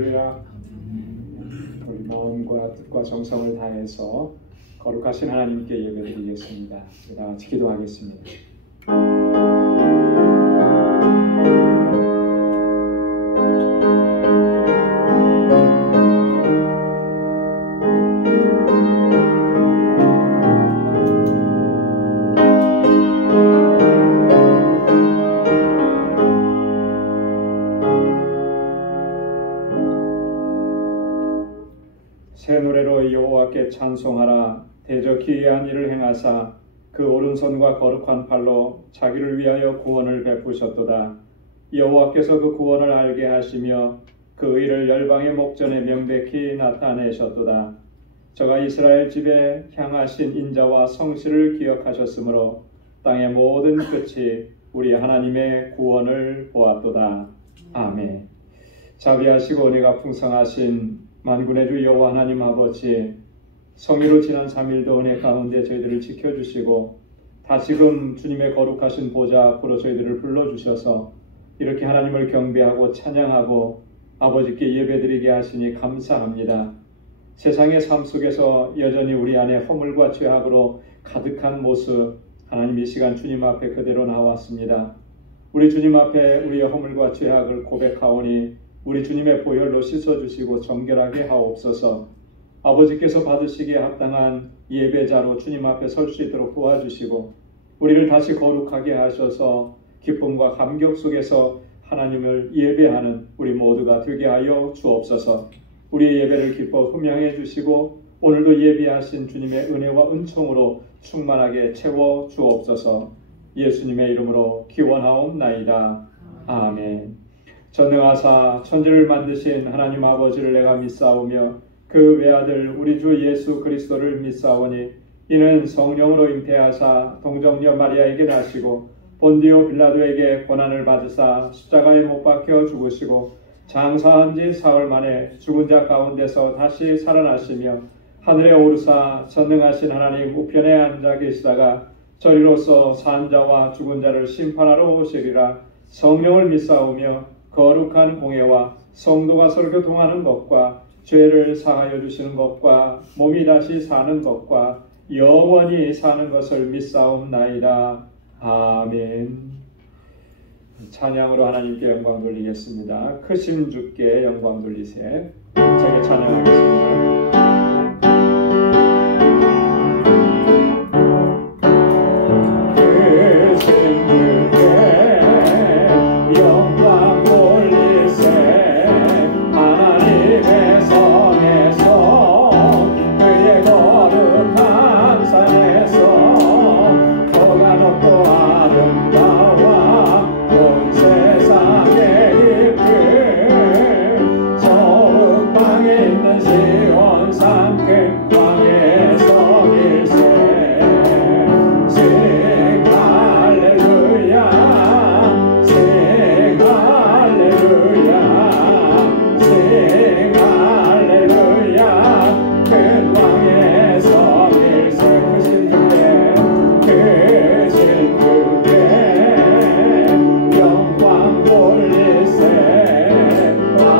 할렐루야. 우리 마음과 뜻과 정성을 다해서 거룩하신 하나님께 예배드리겠습니다. 다 같이 기도하겠습니다. 새 노래로 여호와께 찬송하라. 대저 기이한 일을 행하사 그 오른손과 거룩한 팔로 자기를 위하여 구원을 베푸셨도다. 여호와께서 그 구원을 알게 하시며 그 의를 열방의 목전에 명백히 나타내셨도다. 저가 이스라엘 집에 향하신 인자와 성실을 기억하셨으므로 땅의 모든 끝이 우리 하나님의 구원을 보았도다. 아멘. 자비하시고 은혜가 풍성하신 만군의 주 여호와 하나님 아버지, 성의로 지난 3일도 은혜 가운데 저희들을 지켜주시고 다시금 주님의 거룩하신 보좌 앞으로 저희들을 불러주셔서 이렇게 하나님을 경배하고 찬양하고 아버지께 예배드리게 하시니 감사합니다. 세상의 삶 속에서 여전히 우리 안에 허물과 죄악으로 가득한 모습, 하나님 이 시간 주님 앞에 그대로 나왔습니다. 우리 주님 앞에 우리의 허물과 죄악을 고백하오니 우리 주님의 보혈로 씻어주시고 정결하게 하옵소서. 아버지께서 받으시기에 합당한 예배자로 주님 앞에 설 수 있도록 도와주시고 우리를 다시 거룩하게 하셔서 기쁨과 감격 속에서 하나님을 예배하는 우리 모두가 되게 하여 주옵소서. 우리의 예배를 기뻐 흠양해 주시고 오늘도 예배하신 주님의 은혜와 은총으로 충만하게 채워 주옵소서. 예수님의 이름으로 기원하옵나이다. 아멘. 전능하사 천지를 만드신 하나님 아버지를 내가 믿사오며 그 외아들 우리 주 예수 그리스도를 믿사오니 이는 성령으로 잉태하사 동정녀 마리아에게 나시고 본디오 빌라도에게 고난을 받으사 십자가에 못 박혀 죽으시고 장사한 지 사흘 만에 죽은 자 가운데서 다시 살아나시며 하늘에 오르사 전능하신 하나님 우편에 앉아 계시다가 저리로서 산 자와 죽은 자를 심판하러 오시리라. 성령을 믿사오며 거룩한 공예와 성도가 서로 교통하는 것과 죄를 사하여 주시는 것과 몸이 다시 사는 것과 영원히 사는 것을 믿사옵나이다. 아멘. 찬양으로 하나님께 영광 돌리겠습니다. 크신 주께 영광 돌리세. 제게 찬양하겠습니다.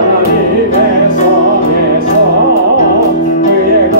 하나님의 성에서 그의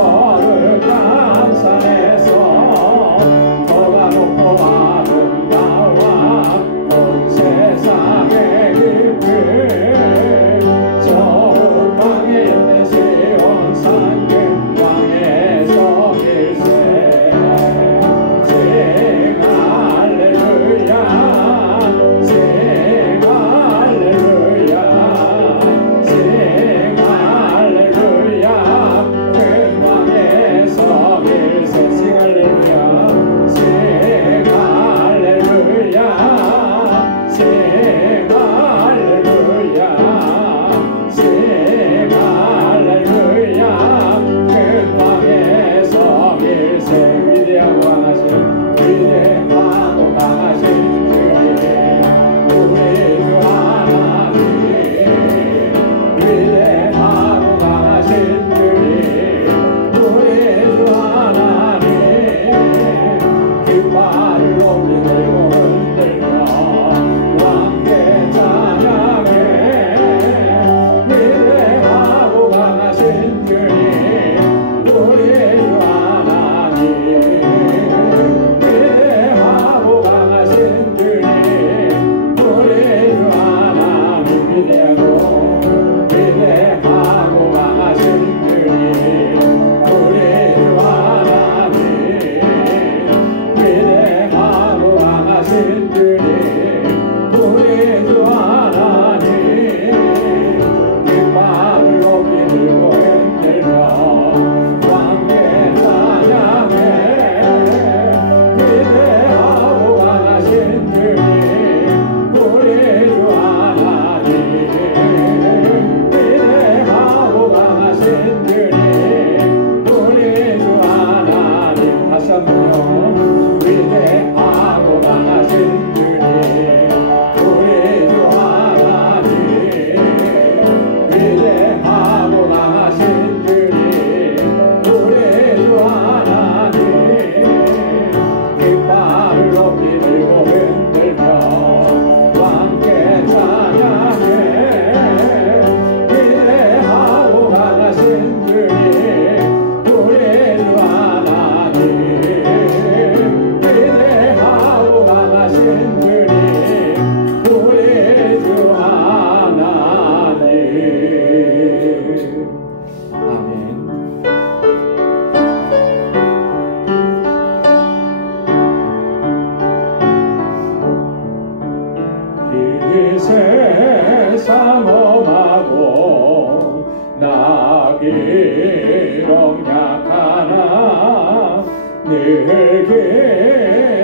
늘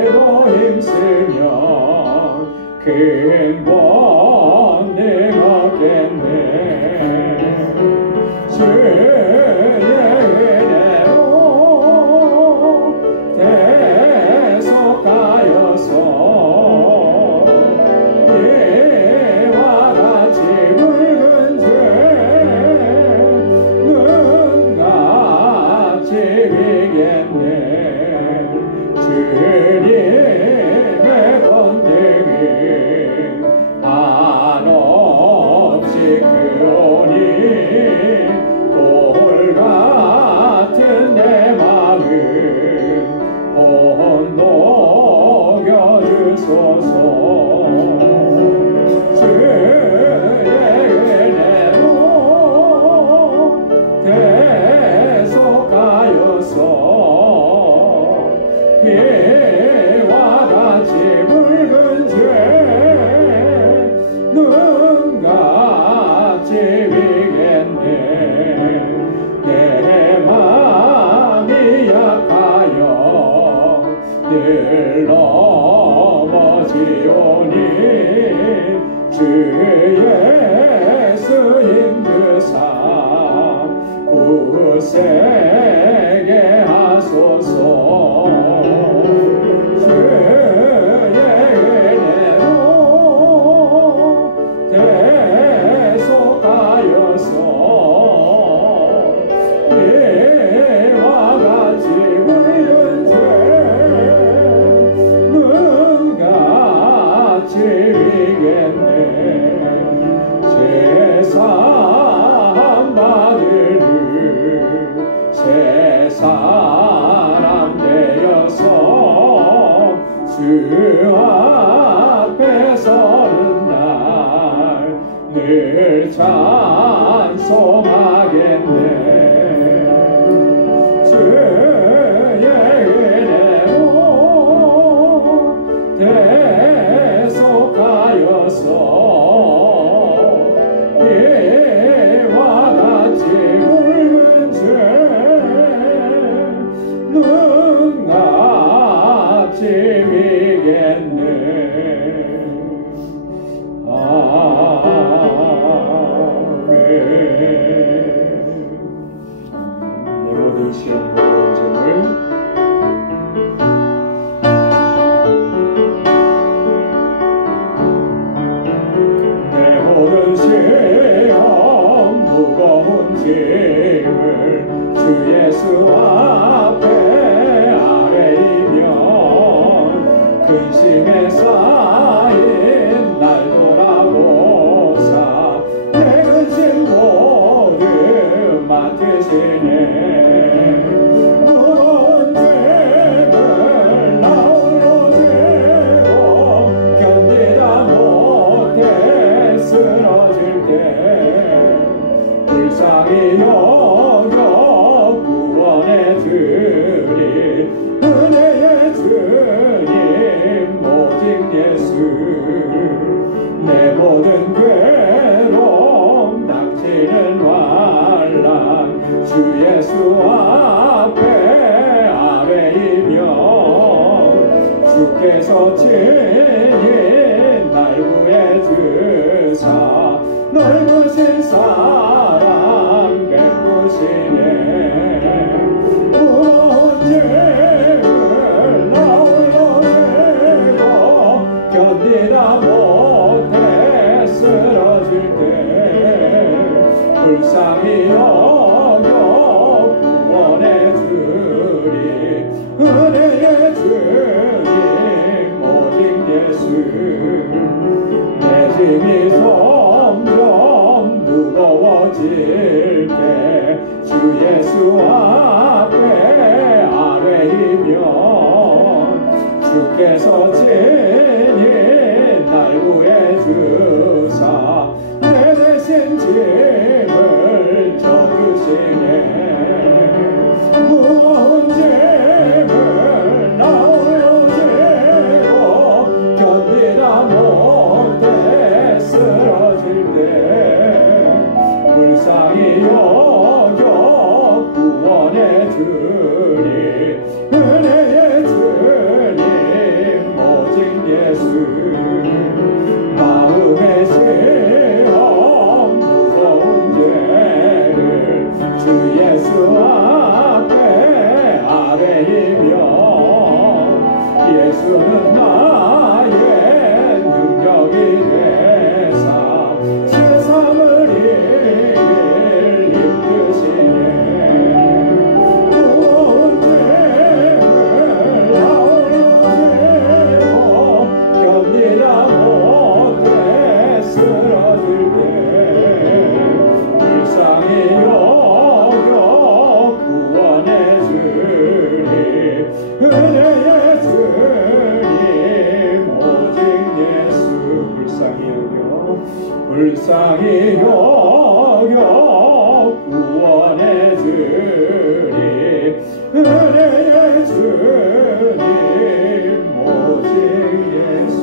기도 힘쓰며 그 행복 능하겠네. 주의 은혜로 대속하여서 이와 같이 붉은 죄 눈같이 비겠네. 주님의 권능이 한없이 크오니 돌 같은 내 마음 녹여주소서. 주의 은혜로 대속하여서 이와 같이 붉은 죄 눈같이 비겠네. 내 맘이 약하여 늘 넘어지오니 주 예수 힘주사 굳세게 하소서. 주의 은혜로 대속하여서 이와 같이 붉은 죄 눈같이 비겠네. 제사함 받으는 새 사람 되어서 주 앞에 서는 날 늘 찬송하겠네. 주의 은혜로 대속하여서 이와 같이 붉은 죄 눈같이 비겠네. 아멘. 내 모든 시험과 원죄를 모든 시험 무거운 짐을 주 예수 앞에 아뢰이면 근심에 쌓인 날 돌아보사 내 근심 모두 맡으시네. 무거운 짐을 나 홀로 지고 견디다 못해 쓰러질 때 불쌍히 여겨 구원해 주리 은혜의 주님 오직 예수. 내 모든 괴로움 닥치는 환난 주 예수 앞에 아뢰이면 주께서 친히 날 구해주사 넓으신 사랑 베푸시네. 무거운 짐을 나 홀로 지고 견디다 못해 쓰러질 때 불쌍히 여겨 구원해 주리 은혜의 주님 오직 예수. 내 짐이 점점 무거워질 때 주 예수 앞에 아뢰이면 주께서 친히 날 구해주사 내 대신 짐을 져주시네. 무거운 짐을 나 홀로 지고 견디다 못해 쓰러질 때 불쌍히 여겨 구원해 주리 은혜 불쌍히 여겨 구원해 주리 은혜의 주님 오직 예수.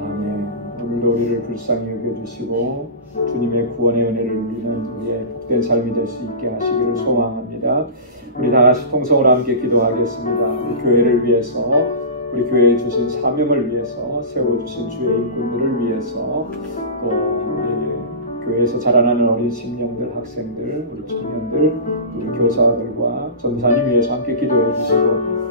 아멘. 오늘도 우리를 불쌍히 여겨주시고 주님의 구원의 은혜를 누리는 우리의 복된 삶이 될 수 있게 하시기를 소망합니다. 우리 다 같이 통성으로 함께 기도하겠습니다. 우리 교회를 위해서, 우리 교회에 주신 사명을 위해서, 세워주신 주의 일꾼들을 위해서, 또 우리 교회에서 자라나는 어린 심령들, 학생들, 우리 청년들, 우리 교사들과 전사님 위해서 함께 기도해 주시고,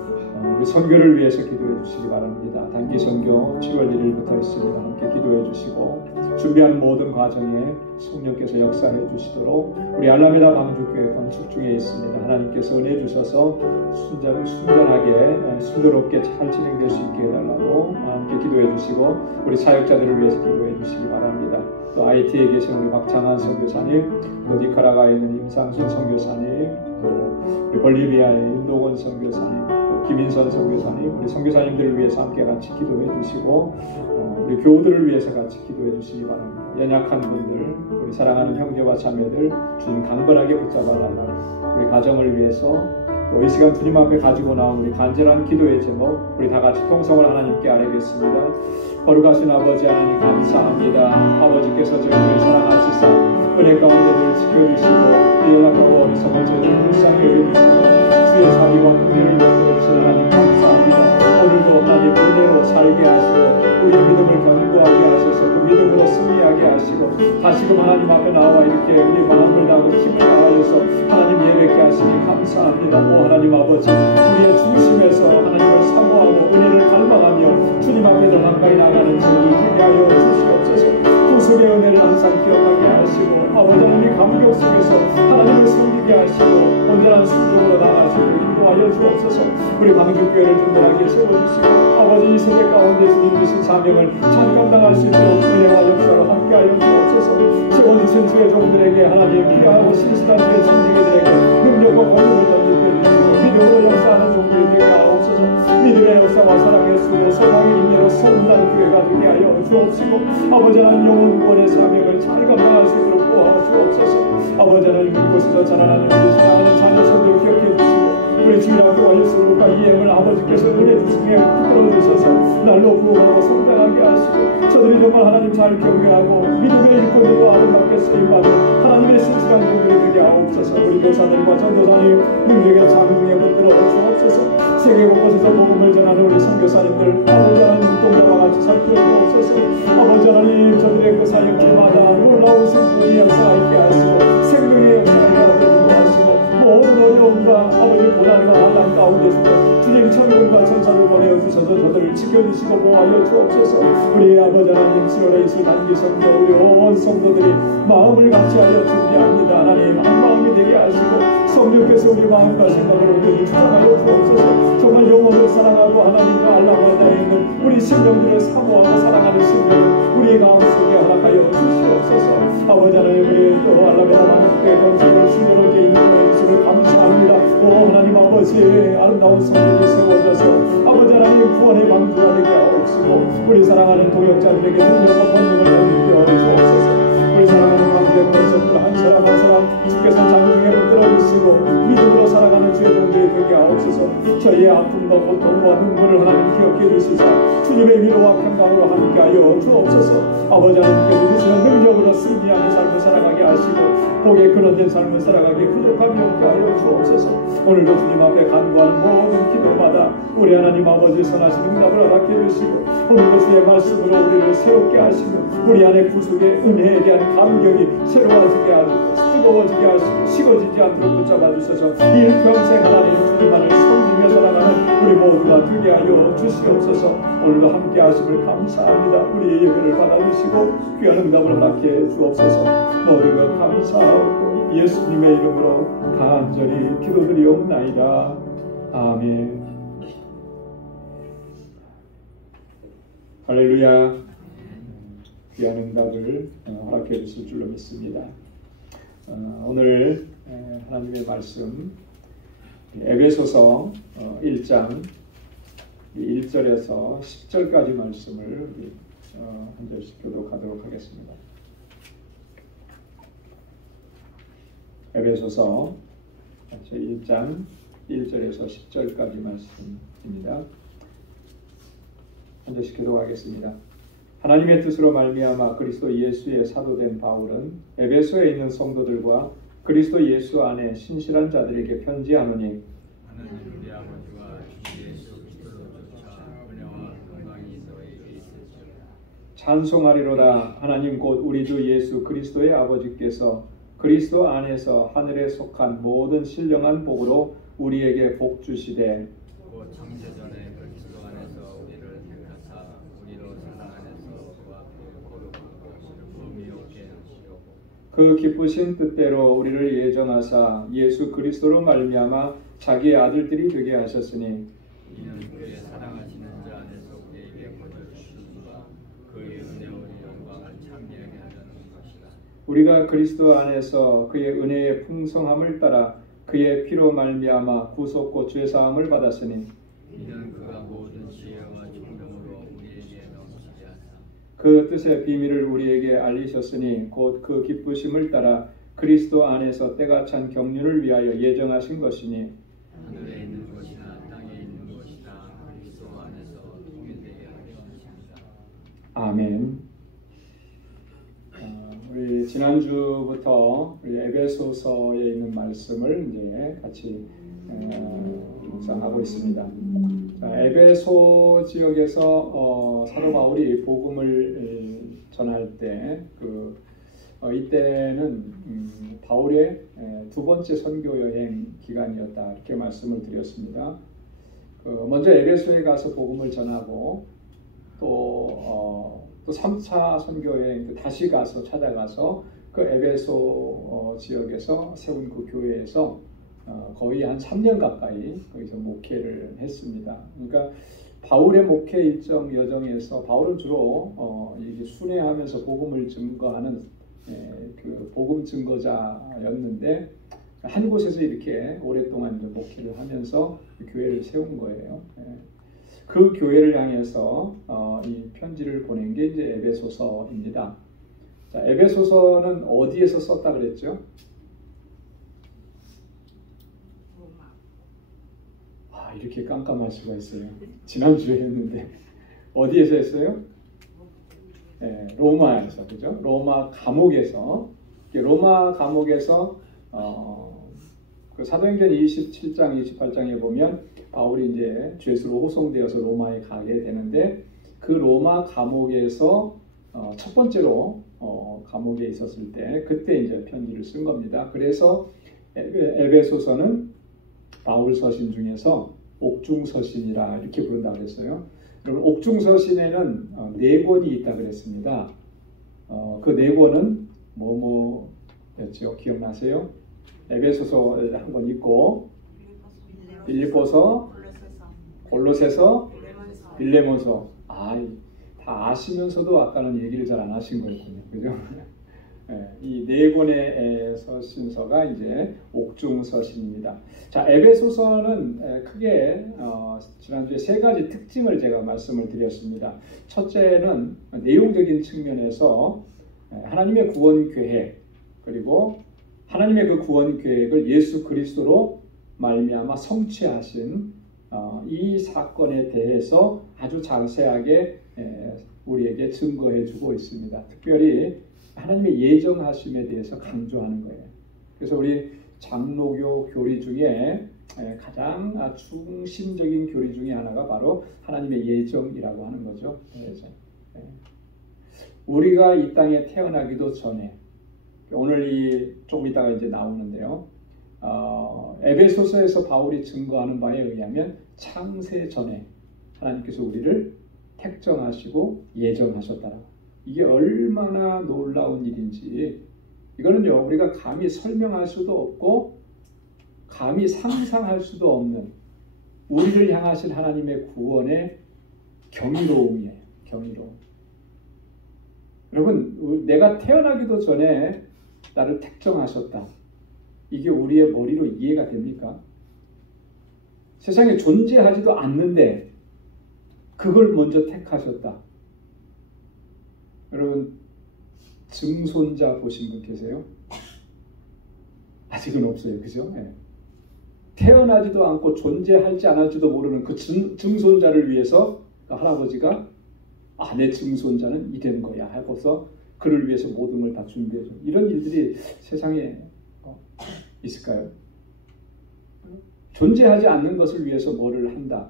우리 선교를 위해서 기도해 주시기 바랍니다. 단기 선교 7월 1일부터 있습니다. 함께 기도해 주시고 준비하는 모든 과정에 성령께서 역사해 주시도록 우리 알라메다 방주교회 건축 중에 있습니다. 하나님께서 은혜 주셔서 순전하게 순조롭게 잘 진행될 수 있게 해달라고 함께 기도해 주시고 우리 사역자들을 위해서 기도해 주시기 바랍니다. 또 IT에 계신 우리 박창환 선교사님, 또 니카라과에 있는 임상순 선교사님, 또 우리 볼리비아의 윤도건 선교사님, 김인선 선교사님, 우리 선교사님들을 위해서 함께 같이 기도해 주시고 우리 교우들을 위해서 같이 기도해 주시기 바랍니다. 연약한 분들, 우리 사랑하는 형제와 자매들 주님 강건하게 붙잡아 달라. 우리 가정을 위해서 또 이 시간 주님 앞에 가지고 나온 우리 간절한 기도의 제목 우리 다 같이 통성을 하나님께 아뢰겠습니다. 거룩하신 아버지 하나님 감사합니다. 아버지께서 저희를 사랑하시사 은혜 가운데 늘 지켜주시고 연약하고 어리석은 저희를 불쌍히 여겨주시고 주의 자비와 긍휼을 베풀어주신 하나님 감사합니다. 오늘도 하나님 은혜로 살게 하시고 우리의 믿음을 견고하게 하셔서 그 믿음으로 승리하게 하시고 다시금 하나님 앞에 나와 이렇게 우리 마음을 다하고 힘을 다하여서 하나님 예배케 하시니 감사합니다. 오 하나님 아버지 우리의 중심에서 하나님을 사모하고 은혜를 갈망하며 주님 앞에 더 가까이 나가는 저희를 되게 하여 주시옵소서. 구속의 은혜를 항상 기억하게 하시고 아버지 하나님의 감격 속에서 하나님을 섬기게 하시고 온전한 순종으로 나가시고 인도하여 주옵소서. 우리 방주교회를 든든하게 세워주시고 아버지 이 세대 가운데 주님 주신 사명을 잘 감당할 수 있도록 은혜와 역사로 함께하여 주옵소서. 세워주신 주의 종들에게 하나님 귀하고 신실한 주의 전쟁이들에게 능력과 권능을 던져주시고 믿음으로 역사하는 종들이 되게 하옵소서. 믿음의 역사와 사랑의 수고 소망의 인내로 소문난 교회가 되게 하여 주옵시고 아버지 하나님 영혼 구원의 사명을 잘 감당할 수 있도록 도와주옵소서. 아버지 하나님 이곳에서 자라나는 우리 사랑하는 자녀선들 기억해 주시고 우리 주일학교와 예수로가 이행을 아버지께서 은혜 주시기에 이끌어 주셔서 날로 부어가고 성장하게 하시고 저들이 정말 하나님 잘 경외하고 믿음의 일꾼들과 아름답게 쓰임받은 하나님의 신실한 종들이 되게 하옵소서. 우리 교사들과 전도사님 능력의 장중에 붙들어 주옵소서. 세계 곳곳에서 복음을 전하는 우리 선교사님들 아버지 하나님 눈동자와 같이 살펴 주옵소서. 아버지 하나님 저들의 그 사역지마다 놀라운 성품이 역사하게 하시고 생명의 역사를 하게 하시고 모든 어려움과 아버지 고난과 환난 가운데 주님 천군과 천사를 보내어 주셔서 저들을 지켜주시고 보호하여 주옵소서. 우리 아버지 하나님 7월에 있을 단기 선교 우리 온 성도들이 마음을 같이하여 준비합니다. 하나님 한 마음이 되게 하시고 성령께서 우리 마음과 생각을 온전히 주장하여 주옵소서. 정말 영혼을 사랑하고 하나님과 알라바다에 있는 우리 심령들을 사모하고 사랑하는 심령을 우리의 마음속에 허락하여 주시옵소서. 아버지 하나님 우리 또 알라바다 방주교회 건축을 순조롭게 인도해 주시길 감사합니다. 오 하나님 아버지 아름다운 성전이 세워져서 아버지 하나님 구원의 방주가 되게 하옵시고 우리 사랑하는 동역자들에게 능력과 권능을 더하여 주옵소서. 우리 사랑하는 관계 권속들 한 사람 한 사람 주께서 장중에 붙들어 주시고 믿음으로 살아가는 주의 종들이 되게 하옵소서. 저희의 아픔과 고통과 눈물을 하나님 기억해 주시자 주님의 위로와 평강으로 함께하여 주옵소서. 아버지 하나님께서 주시는 능력으로 승리하는 삶을 살아가게 하시고 복에 근원된 삶을 살아가게 부족함이 없게 하여 주옵소서. 오늘도 주님 앞에 간구하는 모든 기도마다 우리 하나님 아버지 선하신 응답을 허락해 주시고 오늘도 주의 말씀으로 우리를 새롭게 하시며 우리 안에 구속의 은혜에 대한 감격이 새로워지게 하시고 뜨거워지게 하시고 식어지지 않도록 붙잡아 주셔서 일평생 하나님 주님만을 섬기며 살아가는 우리 모두가 되게 하여 주시옵소서. 오늘도 함께 하심을 감사합니다. 우리의 예배를 받아주시고 귀한 응답을 허락해 주옵소서. 모든 것 감사하고 예수님의 이름으로 간절히 기도드리옵나이다. 아멘. 할렐루야. 귀한 응답을 허락해 주실 줄로 믿습니다. 오늘 하나님의 말씀 에베소서 1장 1절에서 10절까지 말씀을 한 절씩 교독하도록 하겠습니다. 에베소서 1장 1절에서 10절까지 말씀입니다. 한 절씩 교독하겠습니다. 하나님의 뜻으로 말미암아 그리스도 예수의 사도된 바울은 에베소에 있는 성도들과 그리스도 예수 안에 신실한 자들에게 편지하노니 하나님 우리 아버지와 주 예수 그리스도조차 은혜와 영광이 너에게 있을지어다. 찬송하리로다. 하나님 곧 우리 주 예수 그리스도의 아버지께서 그리스도 안에서 하늘에 속한 모든 신령한 복으로 우리에게 복 주시되 곧 창세전에 그리스도 안에서 우리를 택하사 우리로 세상 안에서 그 앞에 거룩하고 범이 없게 하시려고 그 기쁘신 뜻대로 우리를 예정하사 예수 그리스도로 말미암아 자기의 아들들이 되게 하셨으니 이는 그의 사랑하시는 자 안에서 우리에게 거저주시니까 그의 은혜와 영광을 찬미하게 하려는 것이다. 우리가 그리스도 안에서 그의 은혜의 풍성함을 따라 그의 피로 말미암아 구속고 죄사함을 받았으니 이는 그가 모든 지혜와 총명으로 우리에게 넘치게 하사 그 뜻의 비밀을 우리에게 알리셨으니 곧 그 기쁘심을 따라 그리스도 안에서 때가 찬 경륜을 위하여 예정하신 것이니 하늘에 있는 것이나 땅에 있는 것이나 그리스도 안에서 통일되게 하려 하십니다. 아멘. 우리 지난주부터 우리 에베소서에 있는 말씀을 이제 같이 묵상하고 있습니다. 자, 에베소 지역에서 사도 바울이 복음을 전할 때 이때는 바울의 두 번째 선교 여행 기간이었다 이렇게 말씀을 드렸습니다. 먼저 에베소에 가서 복음을 전하고 또 3차 선교 여행 다시 가서 찾아가서 그 에베소 지역에서 세운 그 교회에서 거의 한 3년 가까이 거기서 목회를 했습니다. 그러니까 바울의 목회 일정 여정에서 바울은 주로 이게 순회하면서 복음을 증거하는 그 복음 증거자였는데 한 곳에서 이렇게 오랫동안 이제 목회를 하면서 교회를 세운 거예요. 그 교회를 향해서 이 편지를 보낸 게 이제 에베소서입니다. 자, 에베소서는 어디에서 썼다 그랬죠? 이렇게 깜깜할 수가 있어요. 지난주에 했는데 어디에서 했어요? 로마에서, 그죠? 로마 감옥에서 그 사도행전 27장, 28장에 보면 바울이 이제 죄수로 호송되어서 로마에 가게 되는데 그 로마 감옥에서 첫 번째로 감옥에 있었을 때 그때 이제 편지를 쓴 겁니다. 그래서 에베소서는 바울 서신 중에서 옥중서신이라 이렇게 부른다고 그랬어요. 그럼 옥중서신에는 4권이 있다 그랬습니다. 그 4권은 뭐였죠? 기억나세요? 에베소서 한 권 있고 빌립보서, 골로새서, 빌레몬서. 다 아시면서도 아까는 얘기를 잘 안 하신 거였군요. 그죠? 이 4권의 서신서가 이제 옥중서신입니다. 자, 에베소서는 크게 지난주에 3가지 특징을 제가 말씀을 드렸습니다. 첫째는 내용적인 측면에서 하나님의 구원 계획, 그리고 하나님의 그 구원 계획을 예수 그리스도로 말미암아 성취하신 이 사건에 대해서 아주 자세하게 우리에게 증거해주고 있습니다. 특별히 하나님의 예정하심에 대해서 강조하는 거예요. 그래서 우리 장로교 교리 중에 가장 중심적인 교리 중에 하나가 바로 하나님의 예정이라고 하는 거죠. 예정. 우리가 이 땅에 태어나기도 전에, 오늘 조금 이따가 이제 나오는데요. 에베소서에서 바울이 증거하는 바에 의하면 창세 전에 하나님께서 우리를 택정하시고 예정하셨다라고. 이게 얼마나 놀라운 일인지, 이거는요 우리가 감히 설명할 수도 없고 감히 상상할 수도 없는 우리를 향하신 하나님의 구원의 경이로움이에요. 경이로움. 여러분, 내가 태어나기도 전에 나를 택정하셨다. 이게 우리의 머리로 이해가 됩니까? 세상에 존재하지도 않는데 그걸 먼저 택하셨다. 여러분 증손자 보신 분 계세요? 아직은 없어요. 그죠? 네. 태어나지도 않고 존재할지 안 할지도 모르는 그 증손자를 위해서 그 할아버지가 내 증손자는 이런 거야 하고서 그를 위해서 모든 걸 다 준비해줘. 이런 일들이 세상에 있을까요? 존재하지 않는 것을 위해서 뭐를 한다.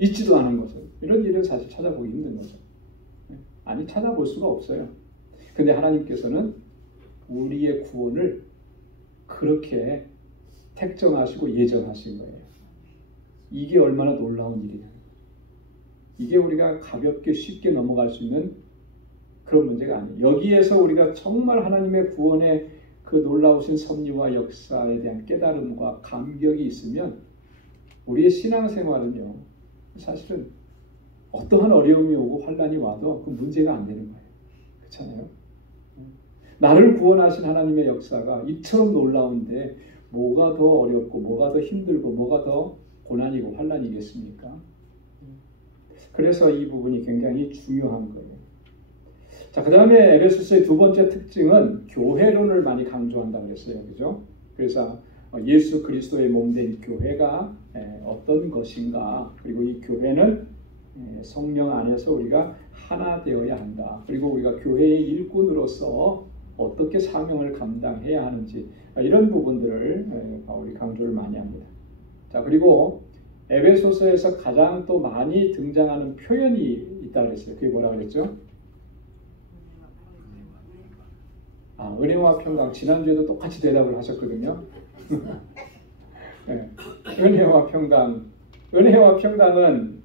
있지도 않은 것을. 이런 일은 사실 찾아보기 힘든 거죠. 아니 찾아볼 수가 없어요. 근데 하나님께서는 우리의 구원을 그렇게 택정하시고 예정하신 거예요. 이게 얼마나 놀라운 일이냐. 이게 우리가 가볍게 쉽게 넘어갈 수 있는 그런 문제가 아니에요. 여기에서 우리가 정말 하나님의 구원의 그 놀라우신 섭리와 역사에 대한 깨달음과 감격이 있으면 우리의 신앙생활은요. 사실은 어떠한 어려움이 오고 환난이 와도 그 문제가 안 되는 거예요. 그렇잖아요. 나를 구원하신 하나님의 역사가 이처럼 놀라운데 뭐가 더 어렵고 뭐가 더 힘들고 뭐가 더 고난이고 환난이겠습니까? 그래서 이 부분이 굉장히 중요한 거예요. 자, 그 다음에 에베소서의 두 번째 특징은 교회론을 많이 강조한다고 그랬어요. 그죠? 그래서 예수 그리스도의 몸된 교회가 어떤 것인가, 그리고 이 교회는 성령 안에서 우리가 하나 되어야 한다. 그리고 우리가 교회의 일꾼으로서 어떻게 사명을 감당해야 하는지, 이런 부분들을 바울이 강조를 많이 합니다. 자, 그리고 에베소서에서 가장 또 많이 등장하는 표현이 있다고 그랬어요. 그게 뭐라고 그랬죠? 은혜와 평강. 지난주에도 똑같이 대답을 하셨거든요. 네. 은혜와 평강. 은혜와 평강은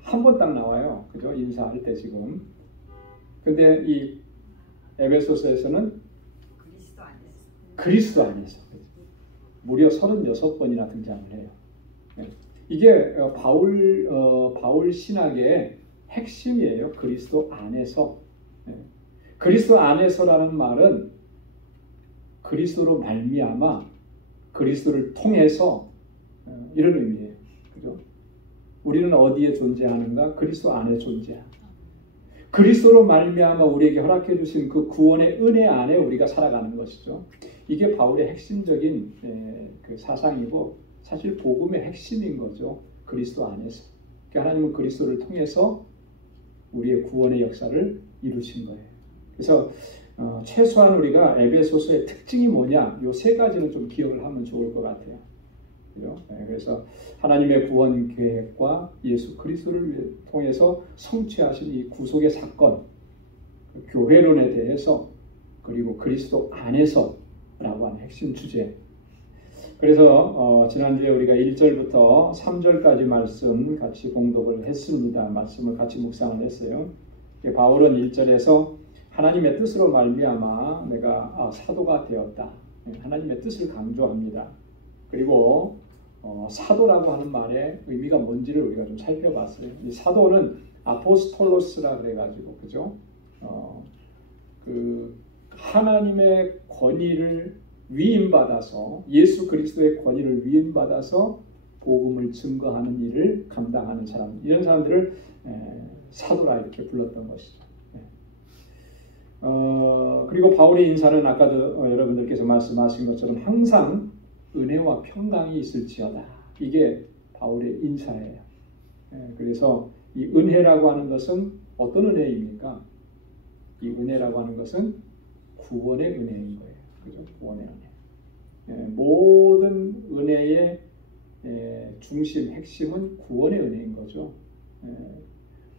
한 번 딱 나와요. 그죠? 인사할 때 지금. 근데 이 에베소서에서는 그리스도 안에서 무려 36번이나 등장을 해요. 네. 이게 바울 신학의 핵심이에요. 그리스도 안에서. 네. 그리스도 안에서라는 말은 그리스도로 말미암아 그리스도를 통해서 이런 의미예요. 그죠? 우리는 어디에 존재하는가? 그리스도 안에 존재한다. 그리스도로 말미암아 우리에게 허락해 주신 그 구원의 은혜 안에 우리가 살아가는 것이죠. 이게 바울의 핵심적인 그 사상이고 사실 복음의 핵심인 거죠. 그리스도 안에서. 그러니까 하나님은 그리스도를 통해서 우리의 구원의 역사를 이루신 거예요. 그래서 최소한 우리가 에베소서의 특징이 뭐냐, 요 세 가지는 좀 기억을 하면 좋을 것 같아요. 그죠? 그래서 하나님의 구원 계획과 예수 그리스도를 통해서 성취하신 이 구속의 사건, 교회론에 대해서, 그리고 그리스도 안에서라고 하는 핵심 주제. 그래서 지난주에 우리가 1절부터 3절까지 말씀 같이 봉독을 했습니다. 말씀을 같이 묵상을 했어요. 바울은 1절에서 하나님의 뜻으로 말미암아 내가 사도가 되었다. 하나님의 뜻을 강조합니다. 그리고 사도라고 하는 말의 의미가 뭔지를 우리가 좀 살펴봤어요. 이 사도는 아포스톨로스라 그래가지고, 그죠? 그 하나님의 권위를 위임받아서, 예수 그리스도의 권위를 위임받아서 복음을 증거하는 일을 감당하는 사람, 이런 사람들을 사도라 이렇게 불렀던 것이죠. 그리고 바울의 인사는 아까도 여러분들께서 말씀하신 것처럼 항상 은혜와 평강이 있을지어다. 이게 바울의 인사예요. 그래서 이 은혜라고 하는 것은 어떤 은혜입니까? 이 은혜라고 하는 것은 구원의 은혜인 거예요. 그죠? 구원의 은혜. 모든 은혜의 중심, 핵심은 구원의 은혜인 거죠.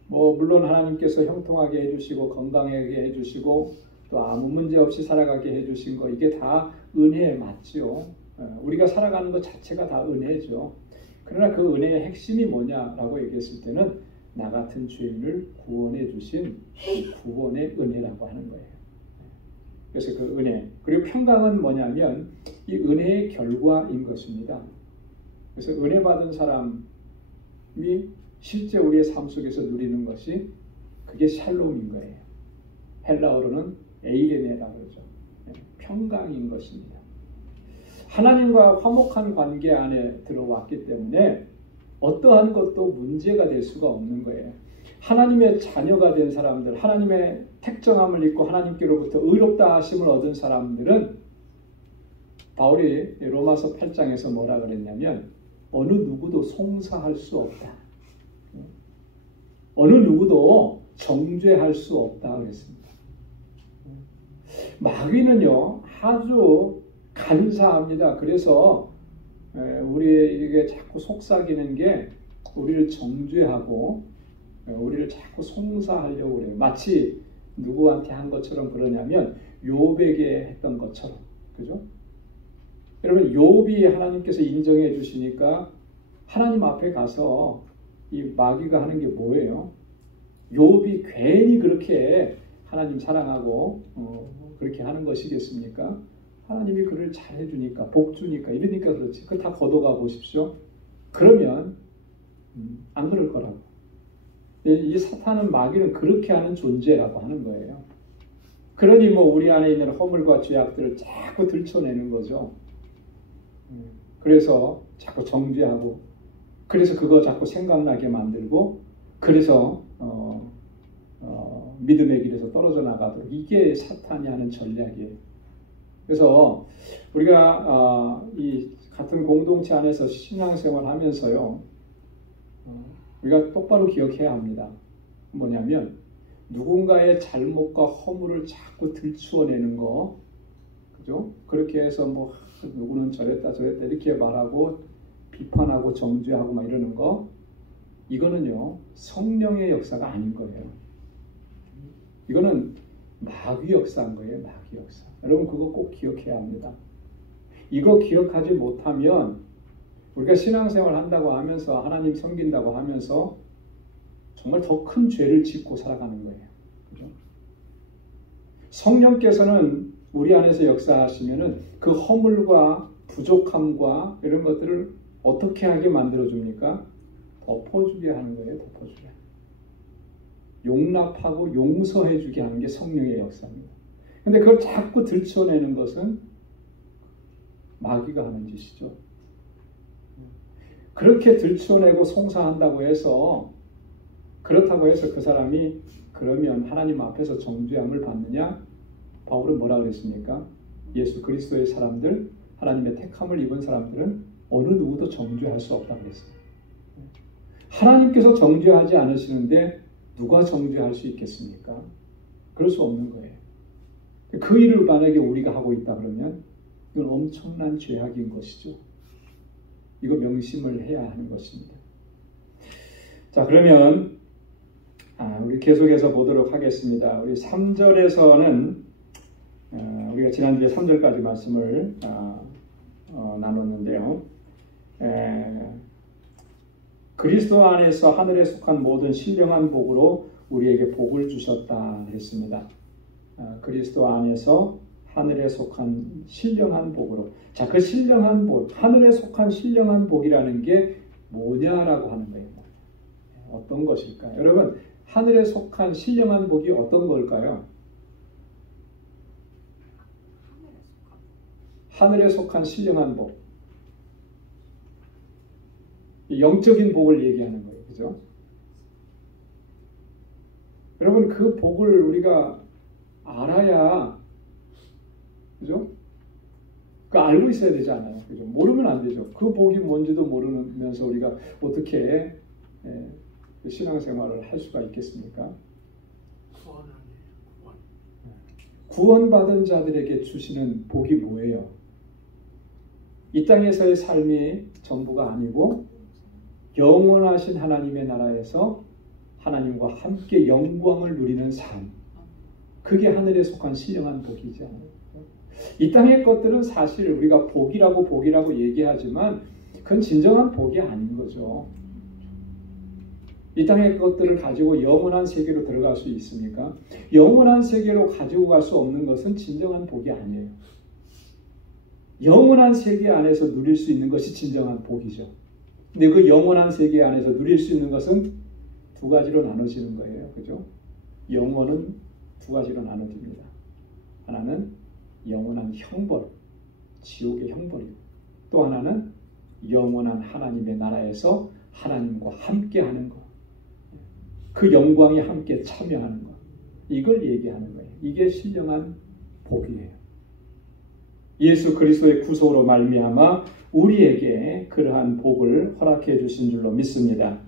물론 하나님께서 형통하게 해주시고 건강하게 해주시고 또 아무 문제 없이 살아가게 해주신 거, 이게 다 은혜에 맞죠. 우리가 살아가는 것 자체가 다 은혜죠. 그러나 그 은혜의 핵심이 뭐냐라고 얘기했을 때는 나 같은 죄인을 구원해 주신 구원의 은혜라고 하는 거예요. 그래서 그 은혜, 그리고 평강은 뭐냐면 이 은혜의 결과인 것입니다. 그래서 은혜 받은 사람이 실제 우리의 삶 속에서 누리는 것이 그게 샬롬인 거예요. 헬라어로는 에이레네라고 그러죠. 평강인 것입니다. 하나님과 화목한 관계 안에 들어왔기 때문에 어떠한 것도 문제가 될 수가 없는 거예요. 하나님의 자녀가 된 사람들, 하나님의 택정함을 입고 하나님께로부터 의롭다 하심을 얻은 사람들은 바울이 로마서 8장에서 뭐라 그랬냐면 어느 누구도 송사할 수 없다. 어느 누구도 정죄할 수 없다 그랬습니다. 마귀는요 아주 간사합니다. 그래서 우리에게 자꾸 속삭이는 게 우리를 정죄하고 우리를 자꾸 송사하려고 그래요. 마치 누구한테 한 것처럼 그러냐면 욥에게 했던 것처럼. 그죠? 여러분 욥이 하나님께서 인정해 주시니까 하나님 앞에 가서 이 마귀가 하는 게 뭐예요? 욥이 괜히 그렇게 하나님 사랑하고 그렇게 하는 것이겠습니까? 하나님이 그를 잘해주니까 복 주니까 이러니까 그렇지. 그거 다 걷어가 보십시오. 그러면 안 그럴 거라고. 이 사탄은 마귀는 그렇게 하는 존재라고 하는 거예요. 그러니 뭐 우리 안에 있는 허물과 죄악들을 자꾸 들춰내는 거죠. 그래서 자꾸 정죄하고 그래서 그거 자꾸 생각나게 만들고 그래서 믿음의 길에서 떨어져 나가도록 이게 사탄이 하는 전략이에요. 그래서 우리가 이 같은 공동체 안에서 신앙생활 하면서요 우리가 똑바로 기억해야 합니다. 뭐냐면 누군가의 잘못과 허물을 자꾸 들추어내는 거, 그죠? 그렇게 해서 뭐 누구는 저랬다 저랬다 이렇게 말하고 비판하고 정죄하고 막 이러는 거, 이거는요 성령의 역사가 아닌 거예요. 이거는 마귀 역사인 거예요. 마귀 역사. 여러분 그거 꼭 기억해야 합니다. 이거 기억하지 못하면 우리가 신앙생활 한다고 하면서 하나님 섬긴다고 하면서 정말 더 큰 죄를 짓고 살아가는 거예요. 그죠? 성령께서는 우리 안에서 역사하시면은 그 허물과 부족함과 이런 것들을 어떻게 하게 만들어줍니까? 덮어주게 하는 거예요. 덮어주게. 용납하고 용서해주게 하는 게 성령의 역사입니다. 근데 그걸 자꾸 들춰내는 것은 마귀가 하는 짓이죠. 그렇게 들춰내고 송사한다고 해서 그렇다고 해서 그 사람이 그러면 하나님 앞에서 정죄함을 받느냐? 바울은 뭐라 그랬습니까? 예수 그리스도의 사람들, 하나님의 택함을 입은 사람들은 어느 누구도 정죄할 수 없다고 그랬어요. 하나님께서 정죄하지 않으시는데 누가 정죄할 수 있겠습니까? 그럴 수 없는 거예요. 그 일을 만약에 우리가 하고 있다 그러면 이건 엄청난 죄악인 것이죠. 이거 명심을 해야 하는 것입니다. 자, 그러면 우리 계속해서 보도록 하겠습니다. 우리 3절에서는 우리가 지난주에 3절까지 말씀을 나눴는데요. 그리스도 안에서 하늘에 속한 모든 신령한 복으로 우리에게 복을 주셨다 했습니다. 그리스도 안에서 하늘에 속한 신령한 복으로. 자, 그 신령한 복, 하늘에 속한 신령한 복이라는 게 뭐냐라고 하는 거예요. 어떤 것일까요? 여러분, 하늘에 속한 신령한 복이 어떤 걸까요? 하늘에 속한 신령한 복. 영적인 복을 얘기하는 거예요. 그죠? 여러분, 그 복을 우리가 알아야, 그죠? 그 알고 있어야 되지 않아요? 그죠? 모르면 안 되죠. 그 복이 뭔지도 모르면서 우리가 어떻게 신앙생활을 할 수가 있겠습니까? 구원받은 자들에게 주시는 복이 뭐예요? 이 땅에서의 삶이 전부가 아니고 영원하신 하나님의 나라에서 하나님과 함께 영광을 누리는 삶. 그게 하늘에 속한 신령한 복이지 않아요? 이 땅의 것들은 사실 우리가 복이라고 얘기하지만 그건 진정한 복이 아닌 거죠. 이 땅의 것들을 가지고 영원한 세계로 들어갈 수 있습니까? 영원한 세계로 가지고 갈 수 없는 것은 진정한 복이 아니에요. 영원한 세계 안에서 누릴 수 있는 것이 진정한 복이죠. 근데 그 영원한 세계 안에서 누릴 수 있는 것은 두 가지로 나눠지는 거예요. 그죠? 영원은 두 가지로 나눠집니다. 하나는 영원한 형벌, 지옥의 형벌이고, 또 하나는 영원한 하나님의 나라에서 하나님과 함께하는 것. 그 영광에 함께 참여하는 것. 이걸 얘기하는 거예요. 이게 신령한 복이에요. 예수 그리스도의 구속으로 말미암아 우리에게 그러한 복을 허락해 주신 줄로 믿습니다.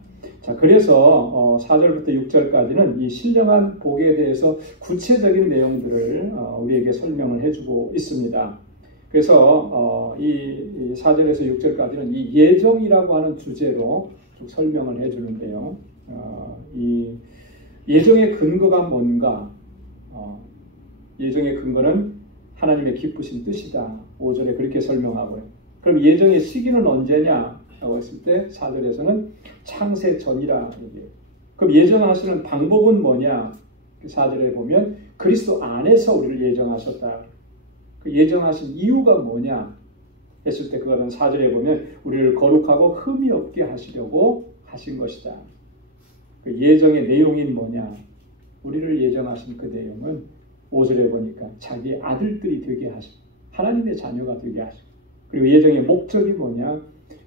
자, 그래서 4절부터 6절까지는 이 신령한 복에 대해서 구체적인 내용들을 우리에게 설명을 해주고 있습니다. 그래서 이 4절에서 6절까지는 이 예정이라고 하는 주제로 쭉 설명을 해주는데요. 이 예정의 근거가 뭔가? 예정의 근거는 하나님의 기쁘신 뜻이다. 5절에 그렇게 설명하고요. 그럼 예정의 시기는 언제냐라고 했을 때 4절에서는 창세 전이라 얘기해요. 그럼 예정하시는 방법은 뭐냐? 4절에 보면 그리스도 안에서 우리를 예정하셨다. 그 예정하신 이유가 뭐냐 했을 때 그거는 4절에 보면 우리를 거룩하고 흠이 없게 하시려고 하신 것이다. 그 예정의 내용인 뭐냐? 우리를 예정하신 그 내용은 5절에 보니까 자기 아들들이 되게 하시고 하나님의 자녀가 되게 하시고 그리고 예정의 목적이 뭐냐?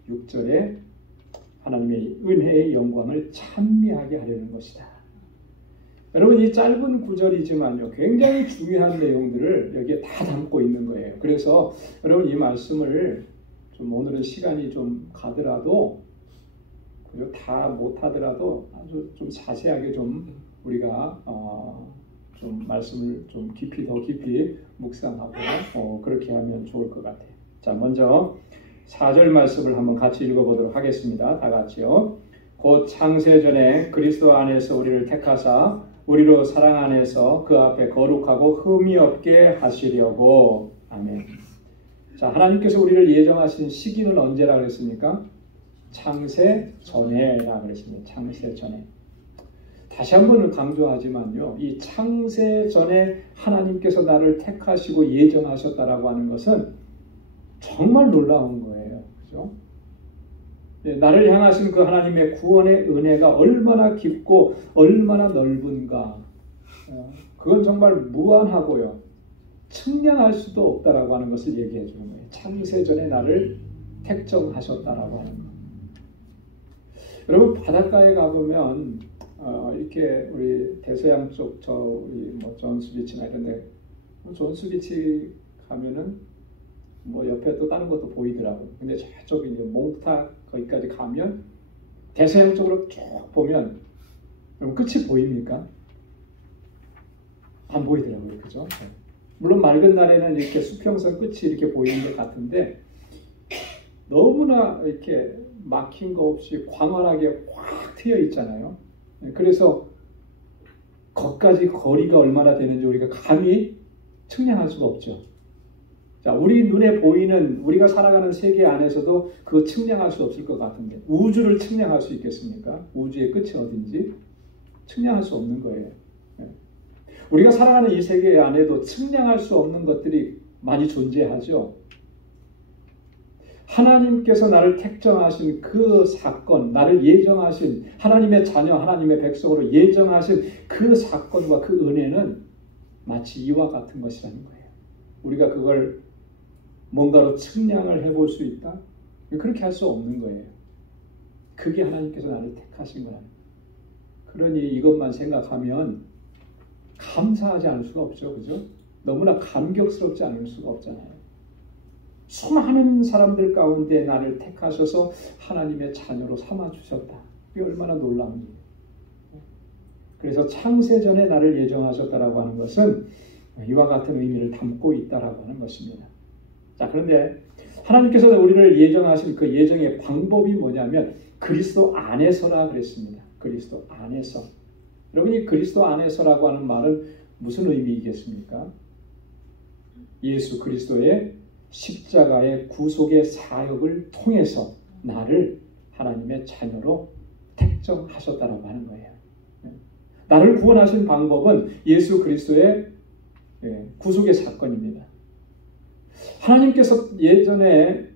6절에 하나님의 은혜의 영광을 찬미하게 하려는 것이다. 여러분 이 짧은 구절이지만요. 굉장히 중요한 내용들을 여기에 다 담고 있는 거예요. 그래서 여러분 이 말씀을 좀 오늘은 시간이 좀 가더라도 그리고 다 못하더라도 아주 좀 자세하게 좀 우리가 좀 말씀을 좀 더 깊이 묵상하고 그렇게 하면 좋을 것 같아요. 자, 먼저 4절 말씀을 한번 같이 읽어보도록 하겠습니다. 다 같이요. 곧 창세전에 그리스도 안에서 우리를 택하사 우리로 사랑 안에서 그 앞에 거룩하고 흠이 없게 하시려고. 아멘. 자, 하나님께서 우리를 예정하신 시기는 언제라 그랬습니까? 창세 전에라 그랬습니다. 창세 전에. 다시 한번 강조하지만요. 이 창세 전에 하나님께서 나를 택하시고 예정하셨다라고 하는 것은 정말 놀라운 거예요. 그죠? 나를 향하신 그 하나님의 구원의 은혜가 얼마나 깊고 얼마나 넓은가. 그건 정말 무한하고요. 측량할 수도 없다라고 하는 것을 얘기해 주는 거예요. 창세 전에 나를 택정하셨다라고 하는 거. 여러분 바닷가에 가보면 이렇게 우리 대서양 쪽 우리 뭐 존스비치나 이런데 존스비치 가면은 뭐 옆에 또 다른 것도 보이더라고요. 근데 저쪽 이제 몽타 거기까지 가면 대서양 쪽으로 쭉 보면 그럼 끝이 보입니까? 안 보이더라고요. 그죠? 물론 맑은 날에는 이렇게 수평선 끝이 이렇게 보이는 것 같은데 너무나 이렇게 막힌 거 없이 광활하게 확 트여 있잖아요. 그래서 거기까지 거리가 얼마나 되는지 우리가 감히 측량할 수가 없죠. 자, 우리 눈에 보이는 우리가 살아가는 세계 안에서도 그거 측량할 수 없을 것 같은데 우주를 측량할 수 있겠습니까? 우주의 끝이 어딘지 측량할 수 없는 거예요. 우리가 살아가는 이 세계 안에도 측량할 수 없는 것들이 많이 존재하죠. 하나님께서 나를 택정하신 그 사건, 나를 예정하신 하나님의 자녀, 하나님의 백성으로 예정하신 그 사건과 그 은혜는 마치 이와 같은 것이라는 거예요. 우리가 그걸 뭔가로 측량을 해볼 수 있다? 그렇게 할 수 없는 거예요. 그게 하나님께서 나를 택하신 거야. 그러니 이것만 생각하면 감사하지 않을 수가 없죠. 그죠? 너무나 감격스럽지 않을 수가 없잖아요. 수많은 사람들 가운데 나를 택하셔서 하나님의 자녀로 삼아주셨다. 이게 얼마나 놀라운 일이에요. 그래서 창세전에 나를 예정하셨다라고 하는 것은 이와 같은 의미를 담고 있다라고 하는 것입니다. 자, 그런데 하나님께서 우리를 예정하신 그 예정의 방법이 뭐냐면 그리스도 안에서라 그랬습니다. 그리스도 안에서. 여러분이 그리스도 안에서라고 하는 말은 무슨 의미이겠습니까? 예수 그리스도의 십자가의 구속의 사역을 통해서 나를 하나님의 자녀로 택정하셨다라고 하는 거예요. 나를 구원하신 방법은 예수 그리스도의 구속의 사건입니다. 하나님께서 예전에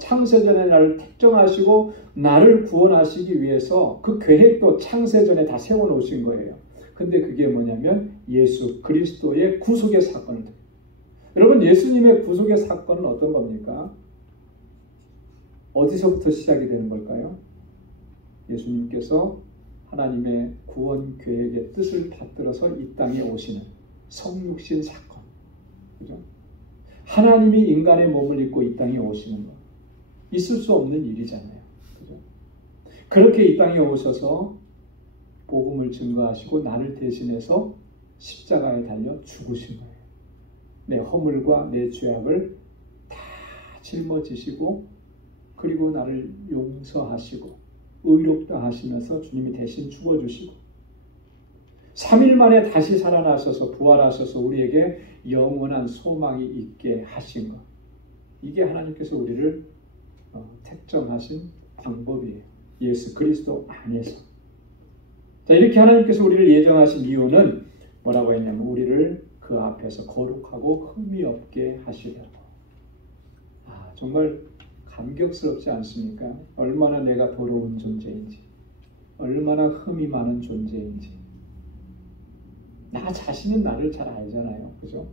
창세전에 나를 택정하시고 나를 구원하시기 위해서 그 계획도 창세전에 다 세워놓으신 거예요. 근데 그게 뭐냐면 예수 그리스도의 구속의 사건을 여러분 예수님의 구속의 사건은 어떤 겁니까? 어디서부터 시작이 되는 걸까요? 예수님께서 하나님의 구원 계획의 뜻을 받들어서 이 땅에 오시는 성육신 사건. 그죠? 하나님이 인간의 몸을 입고 이 땅에 오시는 것. 있을 수 없는 일이잖아요. 그죠? 그렇게 이 땅에 오셔서 복음을 증거하시고 나를 대신해서 십자가에 달려 죽으신 거예요. 내 허물과 내 죄악을 다 짊어지시고 그리고 나를 용서하시고 의롭다 하시면서 주님이 대신 죽어주시고 3일 만에 다시 살아나셔서 부활하셔서 우리에게 영원한 소망이 있게 하신 것. 이게 하나님께서 우리를 택정하신 방법이에요. 예수 그리스도 안에서. 자, 이렇게 하나님께서 우리를 예정하신 이유는 뭐라고 했냐면 우리를 그 앞에서 거룩하고 흠이 없게 하시려고. 정말 감격스럽지 않습니까? 얼마나 내가 더러운 존재인지, 얼마나 흠이 많은 존재인지. 나 자신은 나를 잘 알잖아요. 그죠?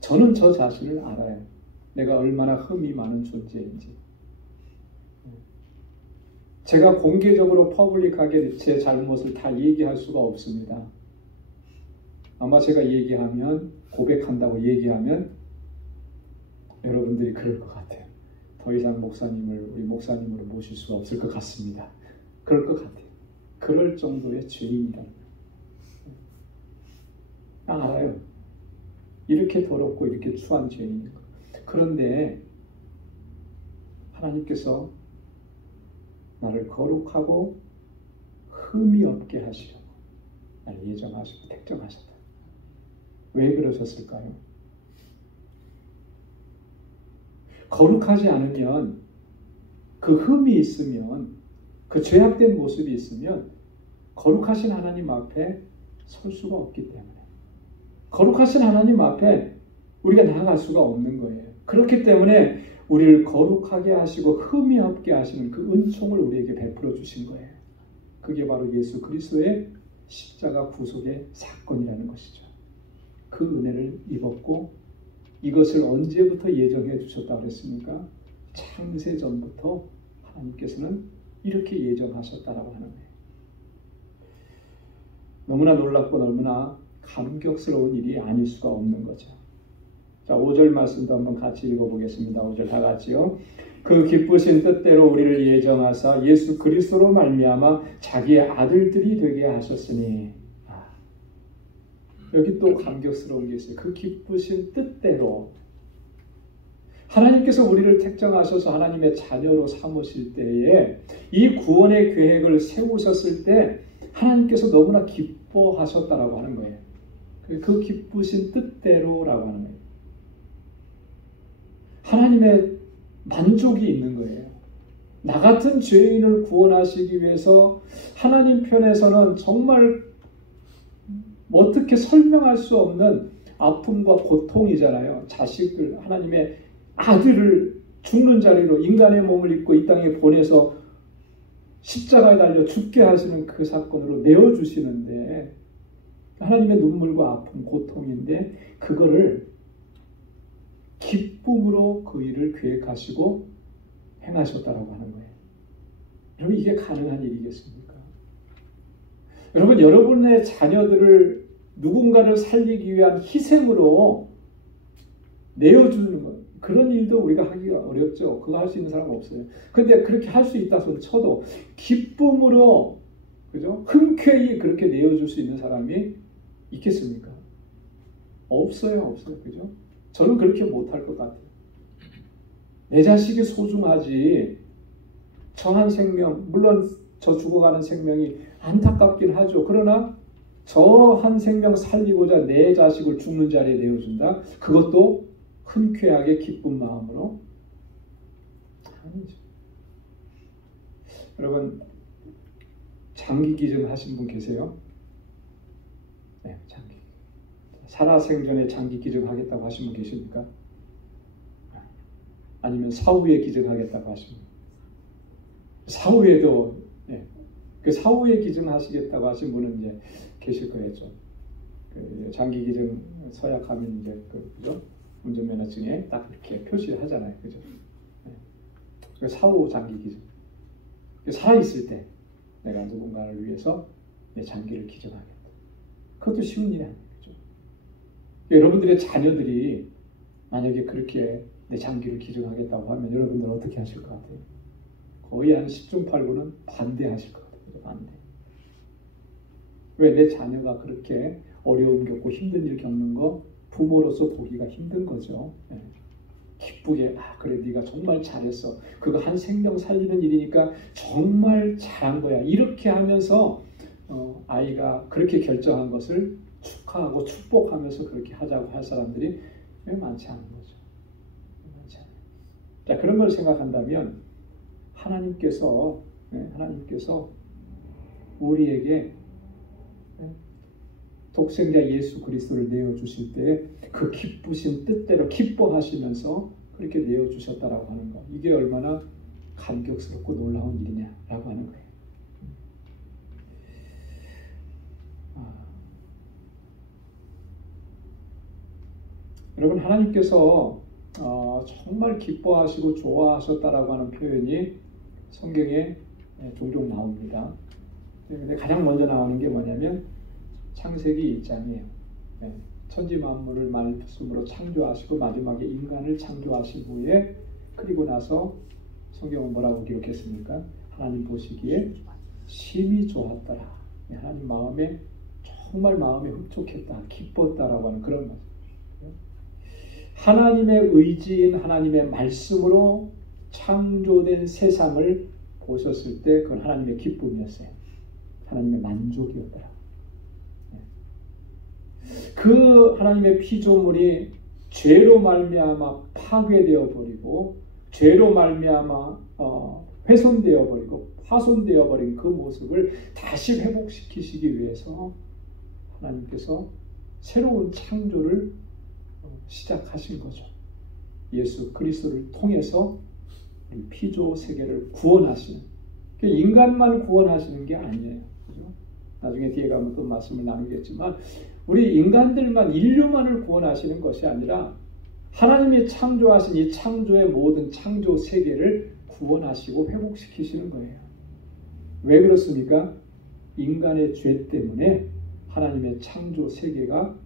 저는 저 자신을 알아요. 내가 얼마나 흠이 많은 존재인지. 제가 공개적으로 퍼블릭하게 제 잘못을 다 얘기할 수가 없습니다. 아마 제가 얘기하면, 고백한다고 얘기하면 여러분들이 그럴 것 같아요. 더 이상 우리 목사님으로 모실 수가 없을 것 같습니다. 그럴 것 같아요. 그럴 정도의 죄인이라는 거예요. 알아요. 이렇게 더럽고 이렇게 추한 죄인인 거. 그런데 하나님께서 나를 거룩하고 흠이 없게 하시려고 나를 예정하시고 택정하셨다. 왜 그러셨을까요? 거룩하지 않으면 그 흠이 있으면 그 죄악된 모습이 있으면 거룩하신 하나님 앞에 설 수가 없기 때문에 거룩하신 하나님 앞에 우리가 나아갈 수가 없는 거예요. 그렇기 때문에 우리를 거룩하게 하시고 흠이 없게 하시는 그 은총을 우리에게 베풀어 주신 거예요. 그게 바로 예수 그리스도의 십자가 구속의 사건이라는 것이죠. 그 은혜를 입었고 이것을 언제부터 예정해 주셨다고 그랬습니까? 창세전부터 하나님께서는 이렇게 예정하셨다라고 하는 거예요. 너무나 놀랍고 너무나 감격스러운 일이 아닐 수가 없는 거죠. 자, 5절 말씀도 한번 같이 읽어보겠습니다. 5절 다 같이요. 그 기쁘신 뜻대로 우리를 예정하사 예수 그리스도로 말미암아 자기의 아들들이 되게 하셨으니. 여기 또 감격스러운 게 있어요. 그 기쁘신 뜻대로 하나님께서 우리를 택정하셔서 하나님의 자녀로 삼으실 때에 이 구원의 계획을 세우셨을 때 하나님께서 너무나 기뻐하셨다라고 하는 거예요. 그 기쁘신 뜻대로라고 하는 거예요. 하나님의 만족이 있는 거예요. 나 같은 죄인을 구원하시기 위해서 하나님 편에서는 정말 어떻게 설명할 수 없는 아픔과 고통이잖아요. 자식을, 하나님의 아들을 죽는 자리로 인간의 몸을 입고 이 땅에 보내서 십자가에 달려 죽게 하시는 그 사건으로 내어주시는데 하나님의 눈물과 아픔, 고통인데 그거를 기쁨으로 그 일을 계획하시고 행하셨다라고 하는 거예요. 여러분 이게 가능한 일이겠습니까? 여러분 여러분의 자녀들을 누군가를 살리기 위한 희생으로 내어주는 것 그런 일도 우리가 하기가 어렵죠. 그거 할 수 있는 사람은 없어요. 근데 그렇게 할 수 있다 손 쳐도 기쁨으로 그죠? 흔쾌히 그렇게 내어줄 수 있는 사람이 있겠습니까? 없어요. 그죠? 저는 그렇게 못할 것 같아요. 내 자식이 소중하지. 저 한 생명, 물론 저 죽어가는 생명이 안타깝긴 하죠. 그러나 저 한 생명 살리고자 내 자식을 죽는 자리에 내어준다? 그것도 흔쾌하게 기쁜 마음으로? 아니죠. 여러분 장기 기증 하신 분 계세요? 네, 장기. 살아생전에 장기 기증하겠다고 하신 분 계십니까? 아니면 사후에 기증하겠다고 하신 분? 사후에도 네, 그 사후에 기증하시겠다고 하신 분은 이제 계실 거예요. 그 장기 기증 서약하면 이제 그죠? 운전면허증에 딱 이렇게 표시를 하잖아요. 그죠? 네. 그 사후 장기 기증. 살아있을 때 내가 누군가를 위해서 내 장기를 기증하겠다. 그것도 쉬운 일이 아니죠. 여러분들의 자녀들이 만약에 그렇게 내 장기를 기증하겠다고 하면 여러분들 어떻게 하실 것 같아요? 거의 한 10중 8구는 반대하실 것 같아요. 반대. 왜? 내 자녀가 그렇게 어려움 겪고 힘든 일 겪는 거 부모로서 보기가 힘든 거죠. 기쁘게 그래 네가 정말 잘했어. 그거 한 생명 살리는 일이니까 정말 잘한 거야. 이렇게 하면서 아이가 그렇게 결정한 것을 축하하고 축복하면서 그렇게 하자고 할 사람들이 왜 많지 않은 거죠. 많지 않아요. 자, 그런 걸 생각한다면 하나님께서 우리에게 독생자 예수 그리스도를 내어주실 때 그 기쁘신 뜻대로 기뻐하시면서 그렇게 내어주셨다라고 하는 거, 이게 얼마나 감격스럽고 놀라운 일이냐라고 하는 거예요. 여러분, 하나님께서 정말 기뻐하시고 좋아하셨다라고 하는 표현이 성경에 종종 나옵니다. 근데 가장 먼저 나오는 게 뭐냐면 창세기 1장이에요. 천지 만물을 말씀으로 창조하시고 마지막에 인간을 창조하신 후에, 그리고 나서 성경은 뭐라고 기록했습니까? 하나님 보시기에 심히 좋았더라. 하나님 마음에 정말 마음에 흡족했다, 기뻤다라고 하는 그런 것. 하나님의 의지인 하나님의 말씀으로 창조된 세상을 보셨을 때 그건 하나님의 기쁨이었어요. 하나님의 만족이었더라. 그 하나님의 피조물이 죄로 말미암아 파괴되어 버리고 죄로 말미암아 훼손되어 버리고 파손되어 버린 그 모습을 다시 회복시키시기 위해서 하나님께서 새로운 창조를 시작하신 거죠. 예수 그리스도를 통해서 우리 피조 세계를 구원하시는, 인간만 구원하시는 게 아니에요. 그죠? 나중에 뒤에 가면 또 말씀을 나누겠지만 우리 인간들만, 인류만을 구원하시는 것이 아니라 하나님이 창조하신 이 창조의 모든 창조 세계를 구원하시고 회복시키시는 거예요. 왜 그렇습니까? 인간의 죄 때문에 하나님의 창조 세계가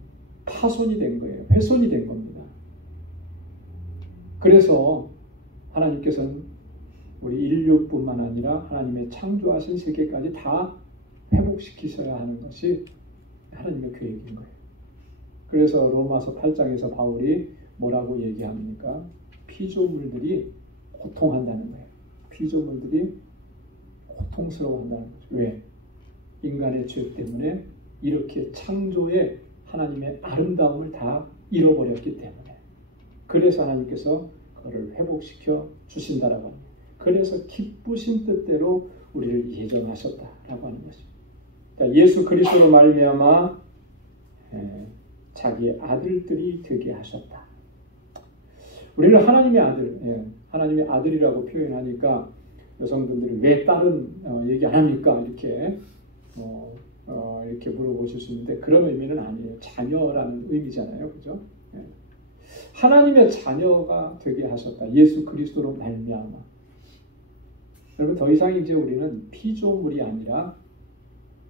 파손이 된 거예요. 훼손이 된 겁니다. 그래서 하나님께서는 우리 인류뿐만 아니라 하나님의 창조하신 세계까지 다 회복시키셔야 하는 것이 하나님의 계획인 거예요. 그래서 로마서 8장에서 바울이 뭐라고 얘기합니까? 피조물들이 고통한다는 거예요. 피조물들이 고통스러워한다는 거죠. 왜? 인간의 죄 때문에 이렇게 창조의 하나님의 아름다움을 다 잃어버렸기 때문에. 그래서 하나님께서 그를 회복시켜 주신다라고 합니다. 그래서 기쁘신 뜻대로 우리를 예정하셨다라고 하는 것입니다. 예수 그리스도로 말미암아 자기의 아들들이 되게 하셨다. 우리를 하나님의 아들, 하나님의 아들이라고 표현하니까 여성분들이 왜 딸은 얘기 안 합니까? 이렇게 이렇게 물어보실 수 있는데 그런 의미는 아니에요. 자녀라는 의미잖아요, 그죠? 하나님의 자녀가 되게 하셨다. 예수 그리스도로 말미암아. 여러분, 더 이상 이제 우리는 피조물이 아니라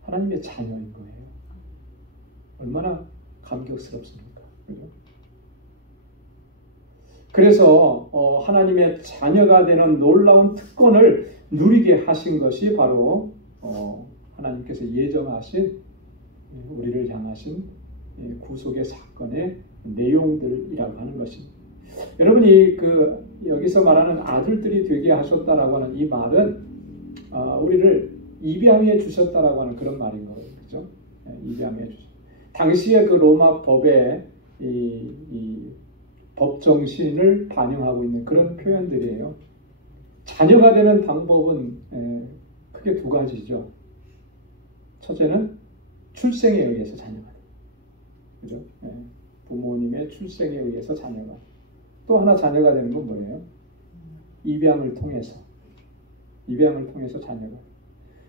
하나님의 자녀인 거예요. 얼마나 감격스럽습니까? 그죠? 그래서 하나님의 자녀가 되는 놀라운 특권을 누리게 하신 것이 바로 하나님께서 예정하신, 우리를 향하신 구속의 사건의 내용들이라고 하는 것입니다. 여러분이 여기서 말하는 아들들이 되게 하셨다라고 하는 이 말은 우리를 입양해 주셨다라고 하는 그런 말인 거예요. 그죠? 입양해 주셨다. 당시의 그 로마 법의 이 법 정신을 반영하고 있는 그런 표현들이에요. 자녀가 되는 방법은 크게 두 가지죠. 첫째는 출생에 의해서 자녀가 돼요. 그죠? 부모님의 출생에 의해서 자녀가. 또 하나 자녀가 되는 건 뭐예요? 입양을 통해서. 입양을 통해서 자녀가.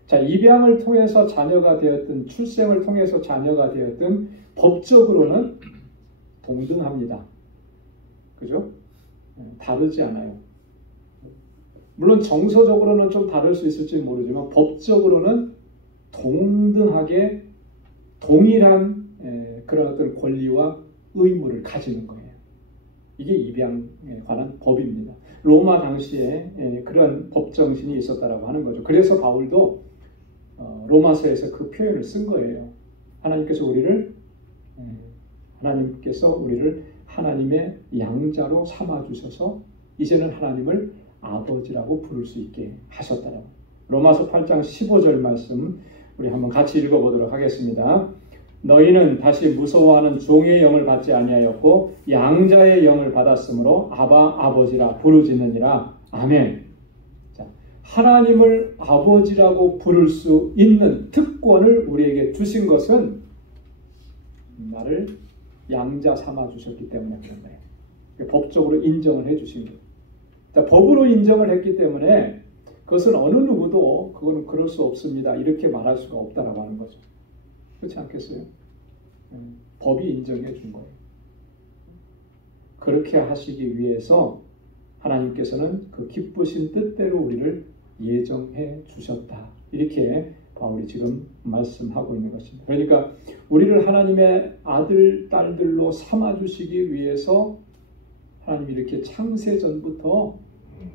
자, 입양을 통해서 자녀가 되었든 출생을 통해서 자녀가 되었든 법적으로는 동등합니다. 그죠? 다르지 않아요. 물론 정서적으로는 좀 다를 수 있을지 모르지만 법적으로는 동등하게 동일한 그런 어떤 권리와 의무를 가지는 거예요. 이게 입양에 관한 법입니다. 로마 당시에 그런 법 정신이 있었다라고 하는 거죠. 그래서 바울도 로마서에서 그 표현을 쓴 거예요. 하나님께서 우리를 하나님의 양자로 삼아 주셔서 이제는 하나님을 아버지라고 부를 수 있게 하셨다라고. 로마서 8장 15절 말씀 우리 한번 같이 읽어보도록 하겠습니다. 너희는 다시 무서워하는 종의 영을 받지 아니하였고 양자의 영을 받았으므로 아바 아버지라 부르짖느니라. 아멘. 자, 하나님을 아버지라고 부를 수 있는 특권을 우리에게 주신 것은 나를 양자 삼아 주셨기 때문에 그런 거예요. 법적으로 인정을 해 주신 거예요. 자, 법으로 인정을 했기 때문에 그것은 어느 누구도 그거는 그럴 수 없습니다. 이렇게 말할 수가 없다라고 하는 거죠. 그렇지 않겠어요? 법이 인정해 준 거예요. 그렇게 하시기 위해서 하나님께서는 그 기쁘신 뜻대로 우리를 예정해 주셨다. 이렇게 바울이 지금 말씀하고 있는 것입니다. 그러니까 우리를 하나님의 아들, 딸들로 삼아주시기 위해서 하나님이 이렇게 창세전부터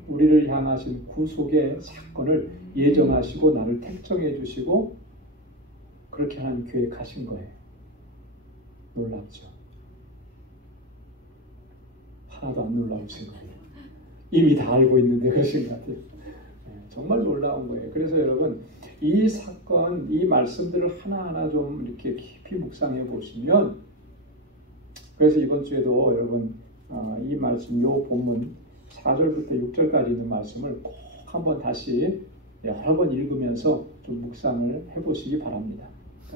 우리를 향하신 구속의 사건을 예정하시고 나를 택정해 주시고 그렇게 하나님 계획하신 거예요. 놀랍죠? 하나도 안 놀라우신 거예요. 이미 다 알고 있는데 그러신 것 같아요. 정말 놀라운 거예요. 그래서 여러분 이 사건, 이 말씀들을 하나하나 좀 이렇게 깊이 묵상해 보시면 그래서 이번 주에도 여러분 이 말씀, 요 본문 4절부터 6절까지 있는 말씀을 꼭 한번 다시 여러 번 읽으면서 좀 묵상을 해보시기 바랍니다.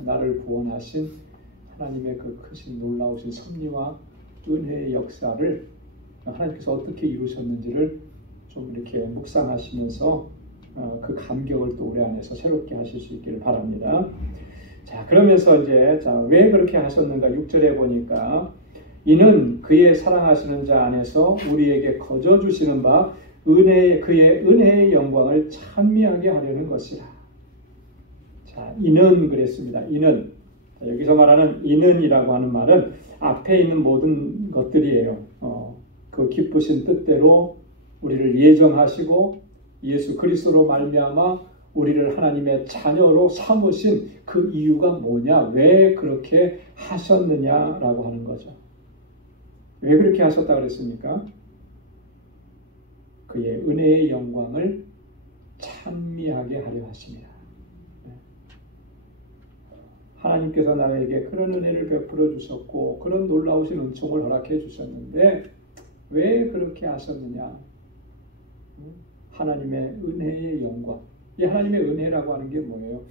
나를 구원하신 하나님의 그 크신 놀라우신 섭리와 은혜의 역사를 하나님께서 어떻게 이루셨는지를 좀 이렇게 묵상하시면서 그 감격을 또 우리 안에서 새롭게 하실 수 있기를 바랍니다. 자, 그러면서 이제 왜 그렇게 하셨는가 6절에 보니까 이는 그의 사랑하시는 자 안에서 우리에게 거저 주시는 바 그의 은혜의 영광을 찬미하게 하려는 것이라. 자, 이는 그랬습니다. 이는 여기서 말하는 이는이라고 하는 말은 앞에 있는 모든 것들이에요. 그 기쁘신 뜻대로 우리를 예정하시고 예수 그리스도로 말미암아 우리를 하나님의 자녀로 삼으신 그 이유가 뭐냐? 왜 그렇게 하셨느냐라고 하는 거죠. 왜 그렇게 하셨다 그랬습니까? 그의 은혜의 영광을 찬미하게 하려 하십니다. 하나님께서 나에게 그런 은혜를 베풀어 주셨고 그런 놀라우신 은총을 허락해 주셨는데 왜 그렇게 하셨느냐? 하나님의 은혜의 영광. 이 하나님의 은혜라고 하는 게 뭐예요?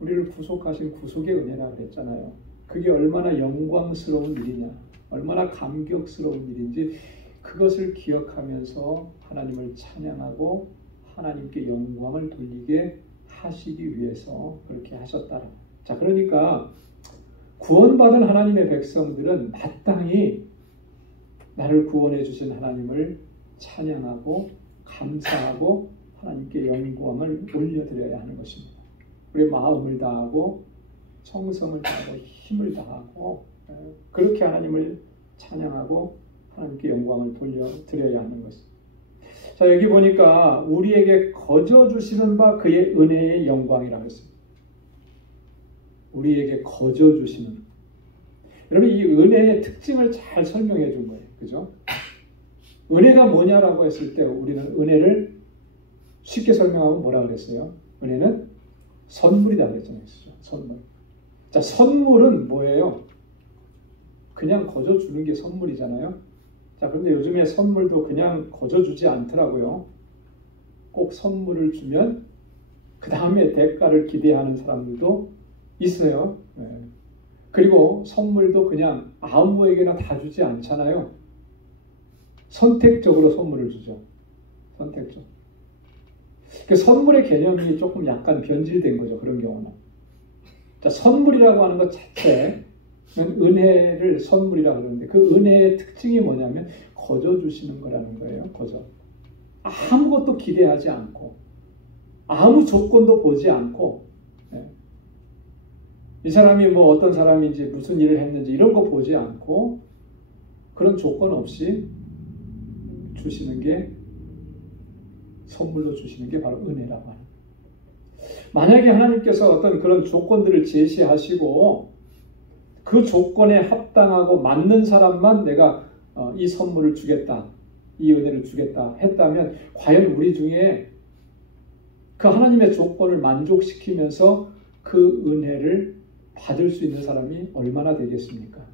우리를 구속하신 구속의 은혜라고 그랬잖아요. 그게 얼마나 영광스러운 일이냐, 얼마나 감격스러운 일인지 그것을 기억하면서 하나님을 찬양하고 하나님께 영광을 돌리게 하시기 위해서 그렇게 하셨다라. 자, 그러니까 구원받은 하나님의 백성들은 마땅히 나를 구원해 주신 하나님을 찬양하고 감사하고 하나님께 영광을 올려드려야 하는 것입니다. 우리 마음을 다하고 정성을 다하고 힘을 다하고 그렇게 하나님을 찬양하고 하나님께 영광을 돌려드려야 하는 것입니다. 자, 여기 보니까 우리에게 거저 주시는 바 그의 은혜의 영광이라고 했습니다. 우리에게 거저 주시는. 여러분 이 은혜의 특징을 잘 설명해 준 거예요. 그죠? 은혜가 뭐냐라고 했을 때 우리는 은혜를 쉽게 설명하면 뭐라 그랬어요? 은혜는 선물이다 그랬잖아요. 선물. 자, 선물은 뭐예요? 그냥 거저 주는 게 선물이잖아요. 자, 그런데 요즘에 선물도 그냥 거저 주지 않더라고요. 꼭 선물을 주면 그 다음에 대가를 기대하는 사람들도 있어요. 네. 그리고 선물도 그냥 아무에게나 다 주지 않잖아요. 선택적으로 선물을 주죠. 선택적. 그 선물의 개념이 조금 약간 변질된 거죠. 그런 경우는. 자, 선물이라고 하는 것 자체는 은혜를 선물이라고 하는데 그 은혜의 특징이 뭐냐면 거저 주시는 거라는 거예요. 거저. 아무것도 기대하지 않고 아무 조건도 보지 않고 이 사람이 뭐 어떤 사람인지 무슨 일을 했는지 이런 거 보지 않고 그런 조건 없이 주시는 게 선물로 주시는 게 바로 은혜라고 하는 거예요. 만약에 하나님께서 어떤 그런 조건들을 제시하시고 그 조건에 합당하고 맞는 사람만 내가 이 선물을 주겠다, 이 은혜를 주겠다 했다면 과연 우리 중에 그 하나님의 조건을 만족시키면서 그 은혜를 받을 수 있는 사람이 얼마나 되겠습니까?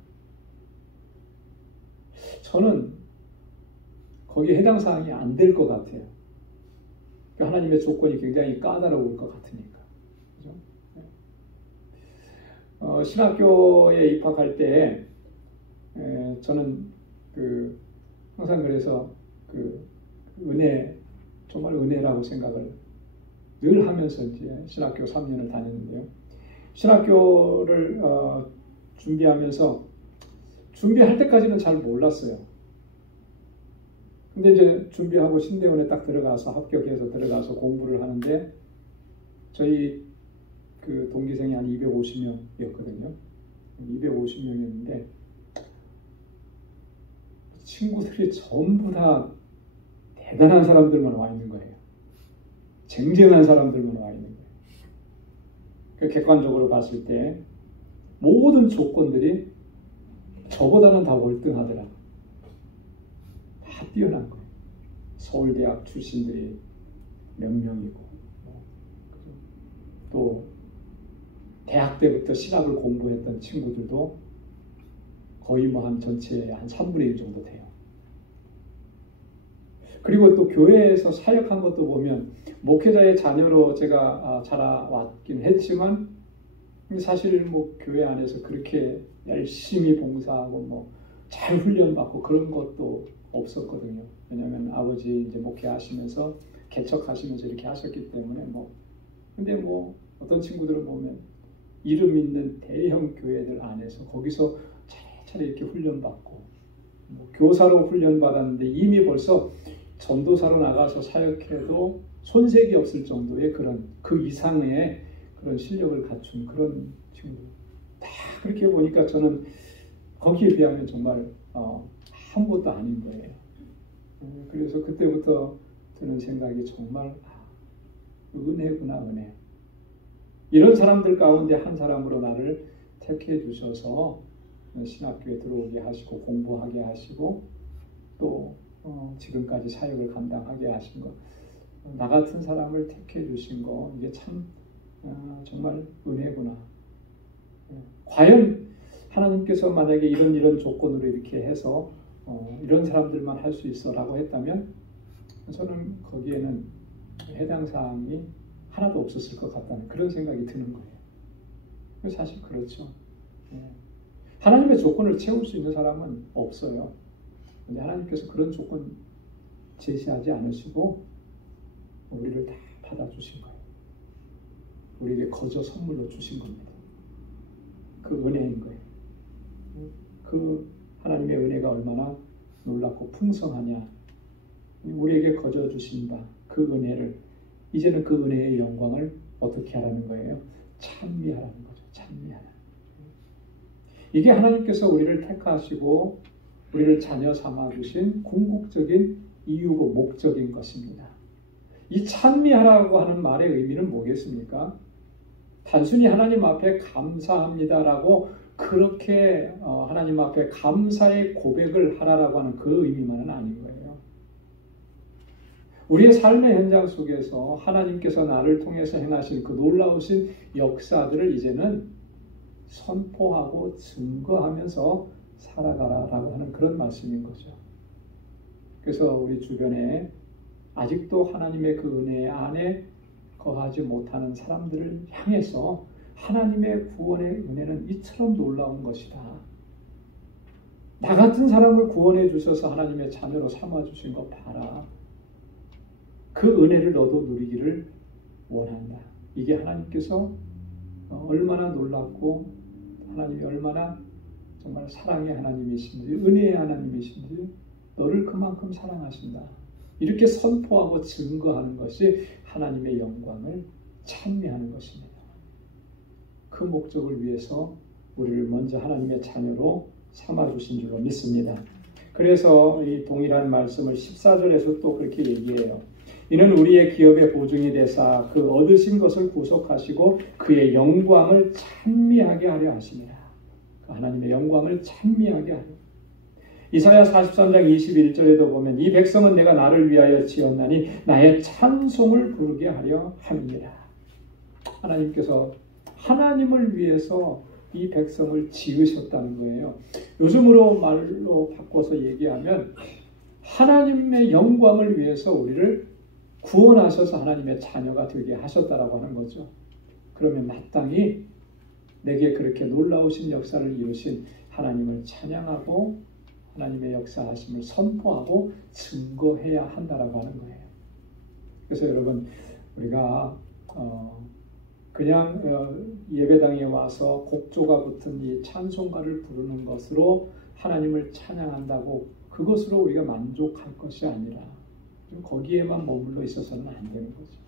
저는 거기에 해당 사항이 안 될 것 같아요. 하나님의 조건이 굉장히 까다로울 것 같으니까. 그죠? 신학교에 입학할 때 저는 항상 그래서 은혜, 정말 은혜라고 생각을 늘 하면서 이제 신학교 3년을 다녔는데요. 신학교를 준비하면서 준비할 때까지는 잘 몰랐어요. 근데 이제 준비하고 신대원에 딱 들어가서 합격해서 들어가서 공부를 하는데 저희 그 동기생이 한 250명이었거든요. 250명이었는데 친구들이 전부 다 대단한 사람들만 와 있는 거예요. 쟁쟁한 사람들만 와 있는 거예요. 객관적으로 봤을 때 모든 조건들이 저보다는 다 월등하더라고요. 다 뛰어난 거예요. 서울대학 출신들이 몇 명이고 또 대학 때부터 신학을 공부했던 친구들도 거의 뭐 한 전체의 한 3분의 1 정도 돼요. 그리고 또 교회에서 사역한 것도 보면 목회자의 자녀로 제가 자라왔긴 했지만 사실 뭐 교회 안에서 그렇게 열심히 봉사하고 뭐 잘 훈련받고 그런 것도 없었거든요. 왜냐하면 아버지 이제 목회하시면서 개척하시면서 이렇게 하셨기 때문에 근데 어떤 친구들은 보면 이름 있는 대형 교회들 안에서 거기서 차례차례 이렇게 훈련받고 교사로 훈련받았는데 이미 벌써 전도사로 나가서 사역해도 손색이 없을 정도의 그 이상의 그런 실력을 갖춘 그런 친구들 다 그렇게 보니까 저는 거기에 비하면 정말 아무것도 아닌 거예요. 그래서 그때부터 드는 생각이 정말 은혜구나, 은혜. 이런 사람들 가운데 한 사람으로 나를 택해 주셔서 신학교에 들어오게 하시고 공부하게 하시고 또 지금까지 사역을 감당하게 하신 것, 나 같은 사람을 택해 주신 거 이게 참 정말 은혜구나. 과연 하나님께서 만약에 이런 조건으로 이렇게 해서 이런 사람들만 할 수 있어라고 했다면 저는 거기에는 해당 사항이 하나도 없었을 것 같다는 그런 생각이 드는 거예요. 사실 그렇죠. 하나님의 조건을 채울 수 있는 사람은 없어요. 근데 하나님께서 그런 조건 제시하지 않으시고 우리를 다 받아주신 거예요. 우리에게 거저 선물로 주신 겁니다. 그 은혜인 거예요. 그 하나님의 은혜가 얼마나 놀랍고 풍성하냐. 우리에게 거저 주신 바 그 은혜를 이제는 그 은혜의 영광을 어떻게 하라는 거예요? 찬미하라는 거죠. 찬미하라. 이게 하나님께서 우리를 택하시고 우리를 자녀 삼아주신 궁극적인 이유고 목적인 것입니다. 이 찬미하라고 하는 말의 의미는 뭐겠습니까? 단순히 하나님 앞에 감사합니다라고 그렇게 하나님 앞에 감사의 고백을 하라라고 하는 그 의미만은 아닌 거예요. 우리의 삶의 현장 속에서 하나님께서 나를 통해서 행하신 그 놀라우신 역사들을 이제는 선포하고 증거하면서 살아가라라고 하는 그런 말씀인 거죠. 그래서 우리 주변에 아직도 하나님의 그 은혜 안에 거하지 못하는 사람들을 향해서 하나님의 구원의 은혜는 이처럼 놀라운 것이다. 나 같은 사람을 구원해 주셔서 하나님의 자녀로 삼아주신 거 봐라. 그 은혜를 너도 누리기를 원한다. 이게 하나님께서 얼마나 놀랍고 하나님이 얼마나 정말 사랑의 하나님이신지 은혜의 하나님이신지 너를 그만큼 사랑하신다. 이렇게 선포하고 증거하는 것이 하나님의 영광을 찬미하는 것입니다. 그 목적을 위해서 우리를 먼저 하나님의 자녀로 삼아주신 줄로 믿습니다. 그래서 이 동일한 말씀을 14절에서 또 그렇게 얘기해요. 이는 우리의 기업의 보증이 되사 그 얻으신 것을 구속하시고 그의 영광을 찬미하게 하려 하심이라. 하나님의 영광을 찬미하게 하려. 이사야 43장 21절에도 보면 이 백성은 내가 나를 위하여 지었나니 나의 찬송을 부르게 하려 함이니라. 하나님께서 하나님을 위해서 이 백성을 지으셨다는 거예요. 요즘으로 말로 바꿔서 얘기하면 하나님의 영광을 위해서 우리를 구원하셔서 하나님의 자녀가 되게 하셨다라고 하는 거죠. 그러면 마땅히 내게 그렇게 놀라우신 역사를 이루신 하나님을 찬양하고 하나님의 역사하심을 선포하고 증거해야 한다라고 하는 거예요. 그래서 여러분 우리가 그냥 예배당에 와서 곡조가 붙은 이 찬송가를 부르는 것으로 하나님을 찬양한다고 그것으로 우리가 만족할 것이 아니라 거기에만 머물러 있어서는 안 되는 거죠.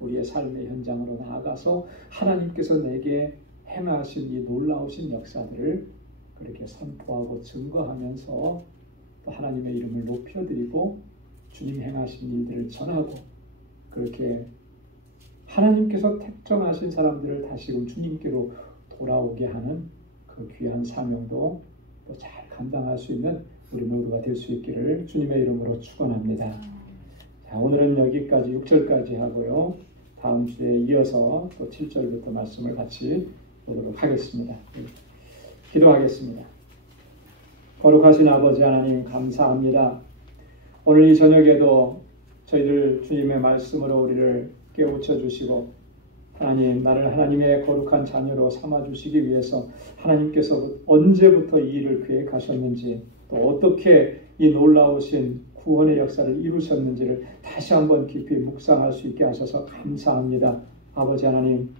우리의 삶의 현장으로 나아가서 하나님께서 내게 행하신 이 놀라우신 역사들을 그렇게 선포하고 증거하면서 또 하나님의 이름을 높여드리고 주님 행하신 일들을 전하고 그렇게 하나님께서 택정하신 사람들을 다시금 주님께로 돌아오게 하는 그 귀한 사명도 또 잘 감당할 수 있는 우리 모두가 될 수 있기를 주님의 이름으로 축원합니다. 자, 오늘은 여기까지 6절까지 하고요. 다음 주에 이어서 또 7절부터 말씀을 같이 보도록 하겠습니다. 기도하겠습니다. 거룩하신 아버지 하나님 감사합니다. 오늘 이 저녁에도 저희들 주님의 말씀으로 우리를 깨우쳐 주시고 하나님 나를 하나님의 거룩한 자녀로 삼아주시기 위해서 하나님께서 언제부터 이 일을 계획하셨는지 또 어떻게 이 놀라우신 구원의 역사를 이루셨는지를 다시 한번 깊이 묵상할 수 있게 하셔서 감사합니다. 아버지 하나님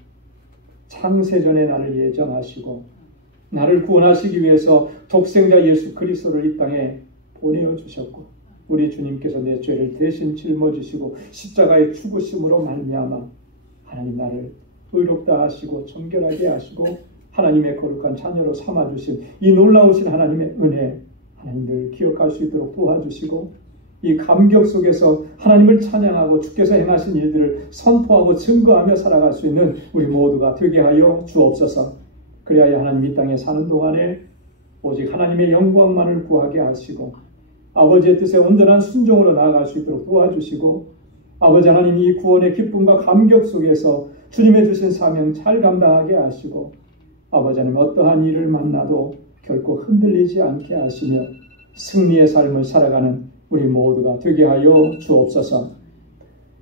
창세전에 나를 예정하시고 나를 구원하시기 위해서 독생자 예수 그리스도를 이 땅에 보내어주셨고 우리 주님께서 내 죄를 대신 짊어지시고 십자가의 죽으심으로 말미암아 하나님 나를 의롭다 하시고 정결하게 하시고 하나님의 거룩한 자녀로 삼아주신 이 놀라우신 하나님의 은혜 하나님들 기억할 수 있도록 도와주시고 이 감격 속에서 하나님을 찬양하고 주께서 행하신 일들을 선포하고 증거하며 살아갈 수 있는 우리 모두가 되게 하여 주옵소서. 그리하여 하나님 이 땅에 사는 동안에 오직 하나님의 영광만을 구하게 하시고 아버지의 뜻에 온전한 순종으로 나아갈 수 있도록 도와주시고 아버지 하나님 이 구원의 기쁨과 감격 속에서 주님의 주신 사명 잘 감당하게 하시고 아버지 하나님 어떠한 일을 만나도 결코 흔들리지 않게 하시며 승리의 삶을 살아가는 우리 모두가 되게 하여 주옵소서.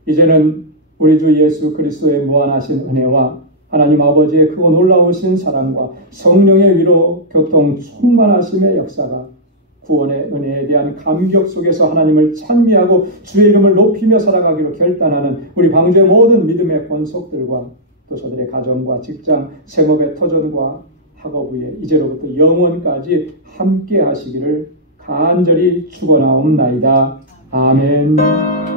이제는 우리 주 예수 그리스도의 무한하신 은혜와 하나님 아버지의 크고 놀라우신 사랑과 성령의 위로 교통 충만하심의 역사가 구원의 은혜에 대한 감격 속에서 하나님을 찬미하고 주의 이름을 높이며 살아가기로 결단하는 우리 방주의 모든 믿음의 권속들과 또 저들의 가정과 직장, 생업의 터전과 학업 위에 이제로부터 영원까지 함께 하시기를 간절히 축원하옵나이다. 아멘.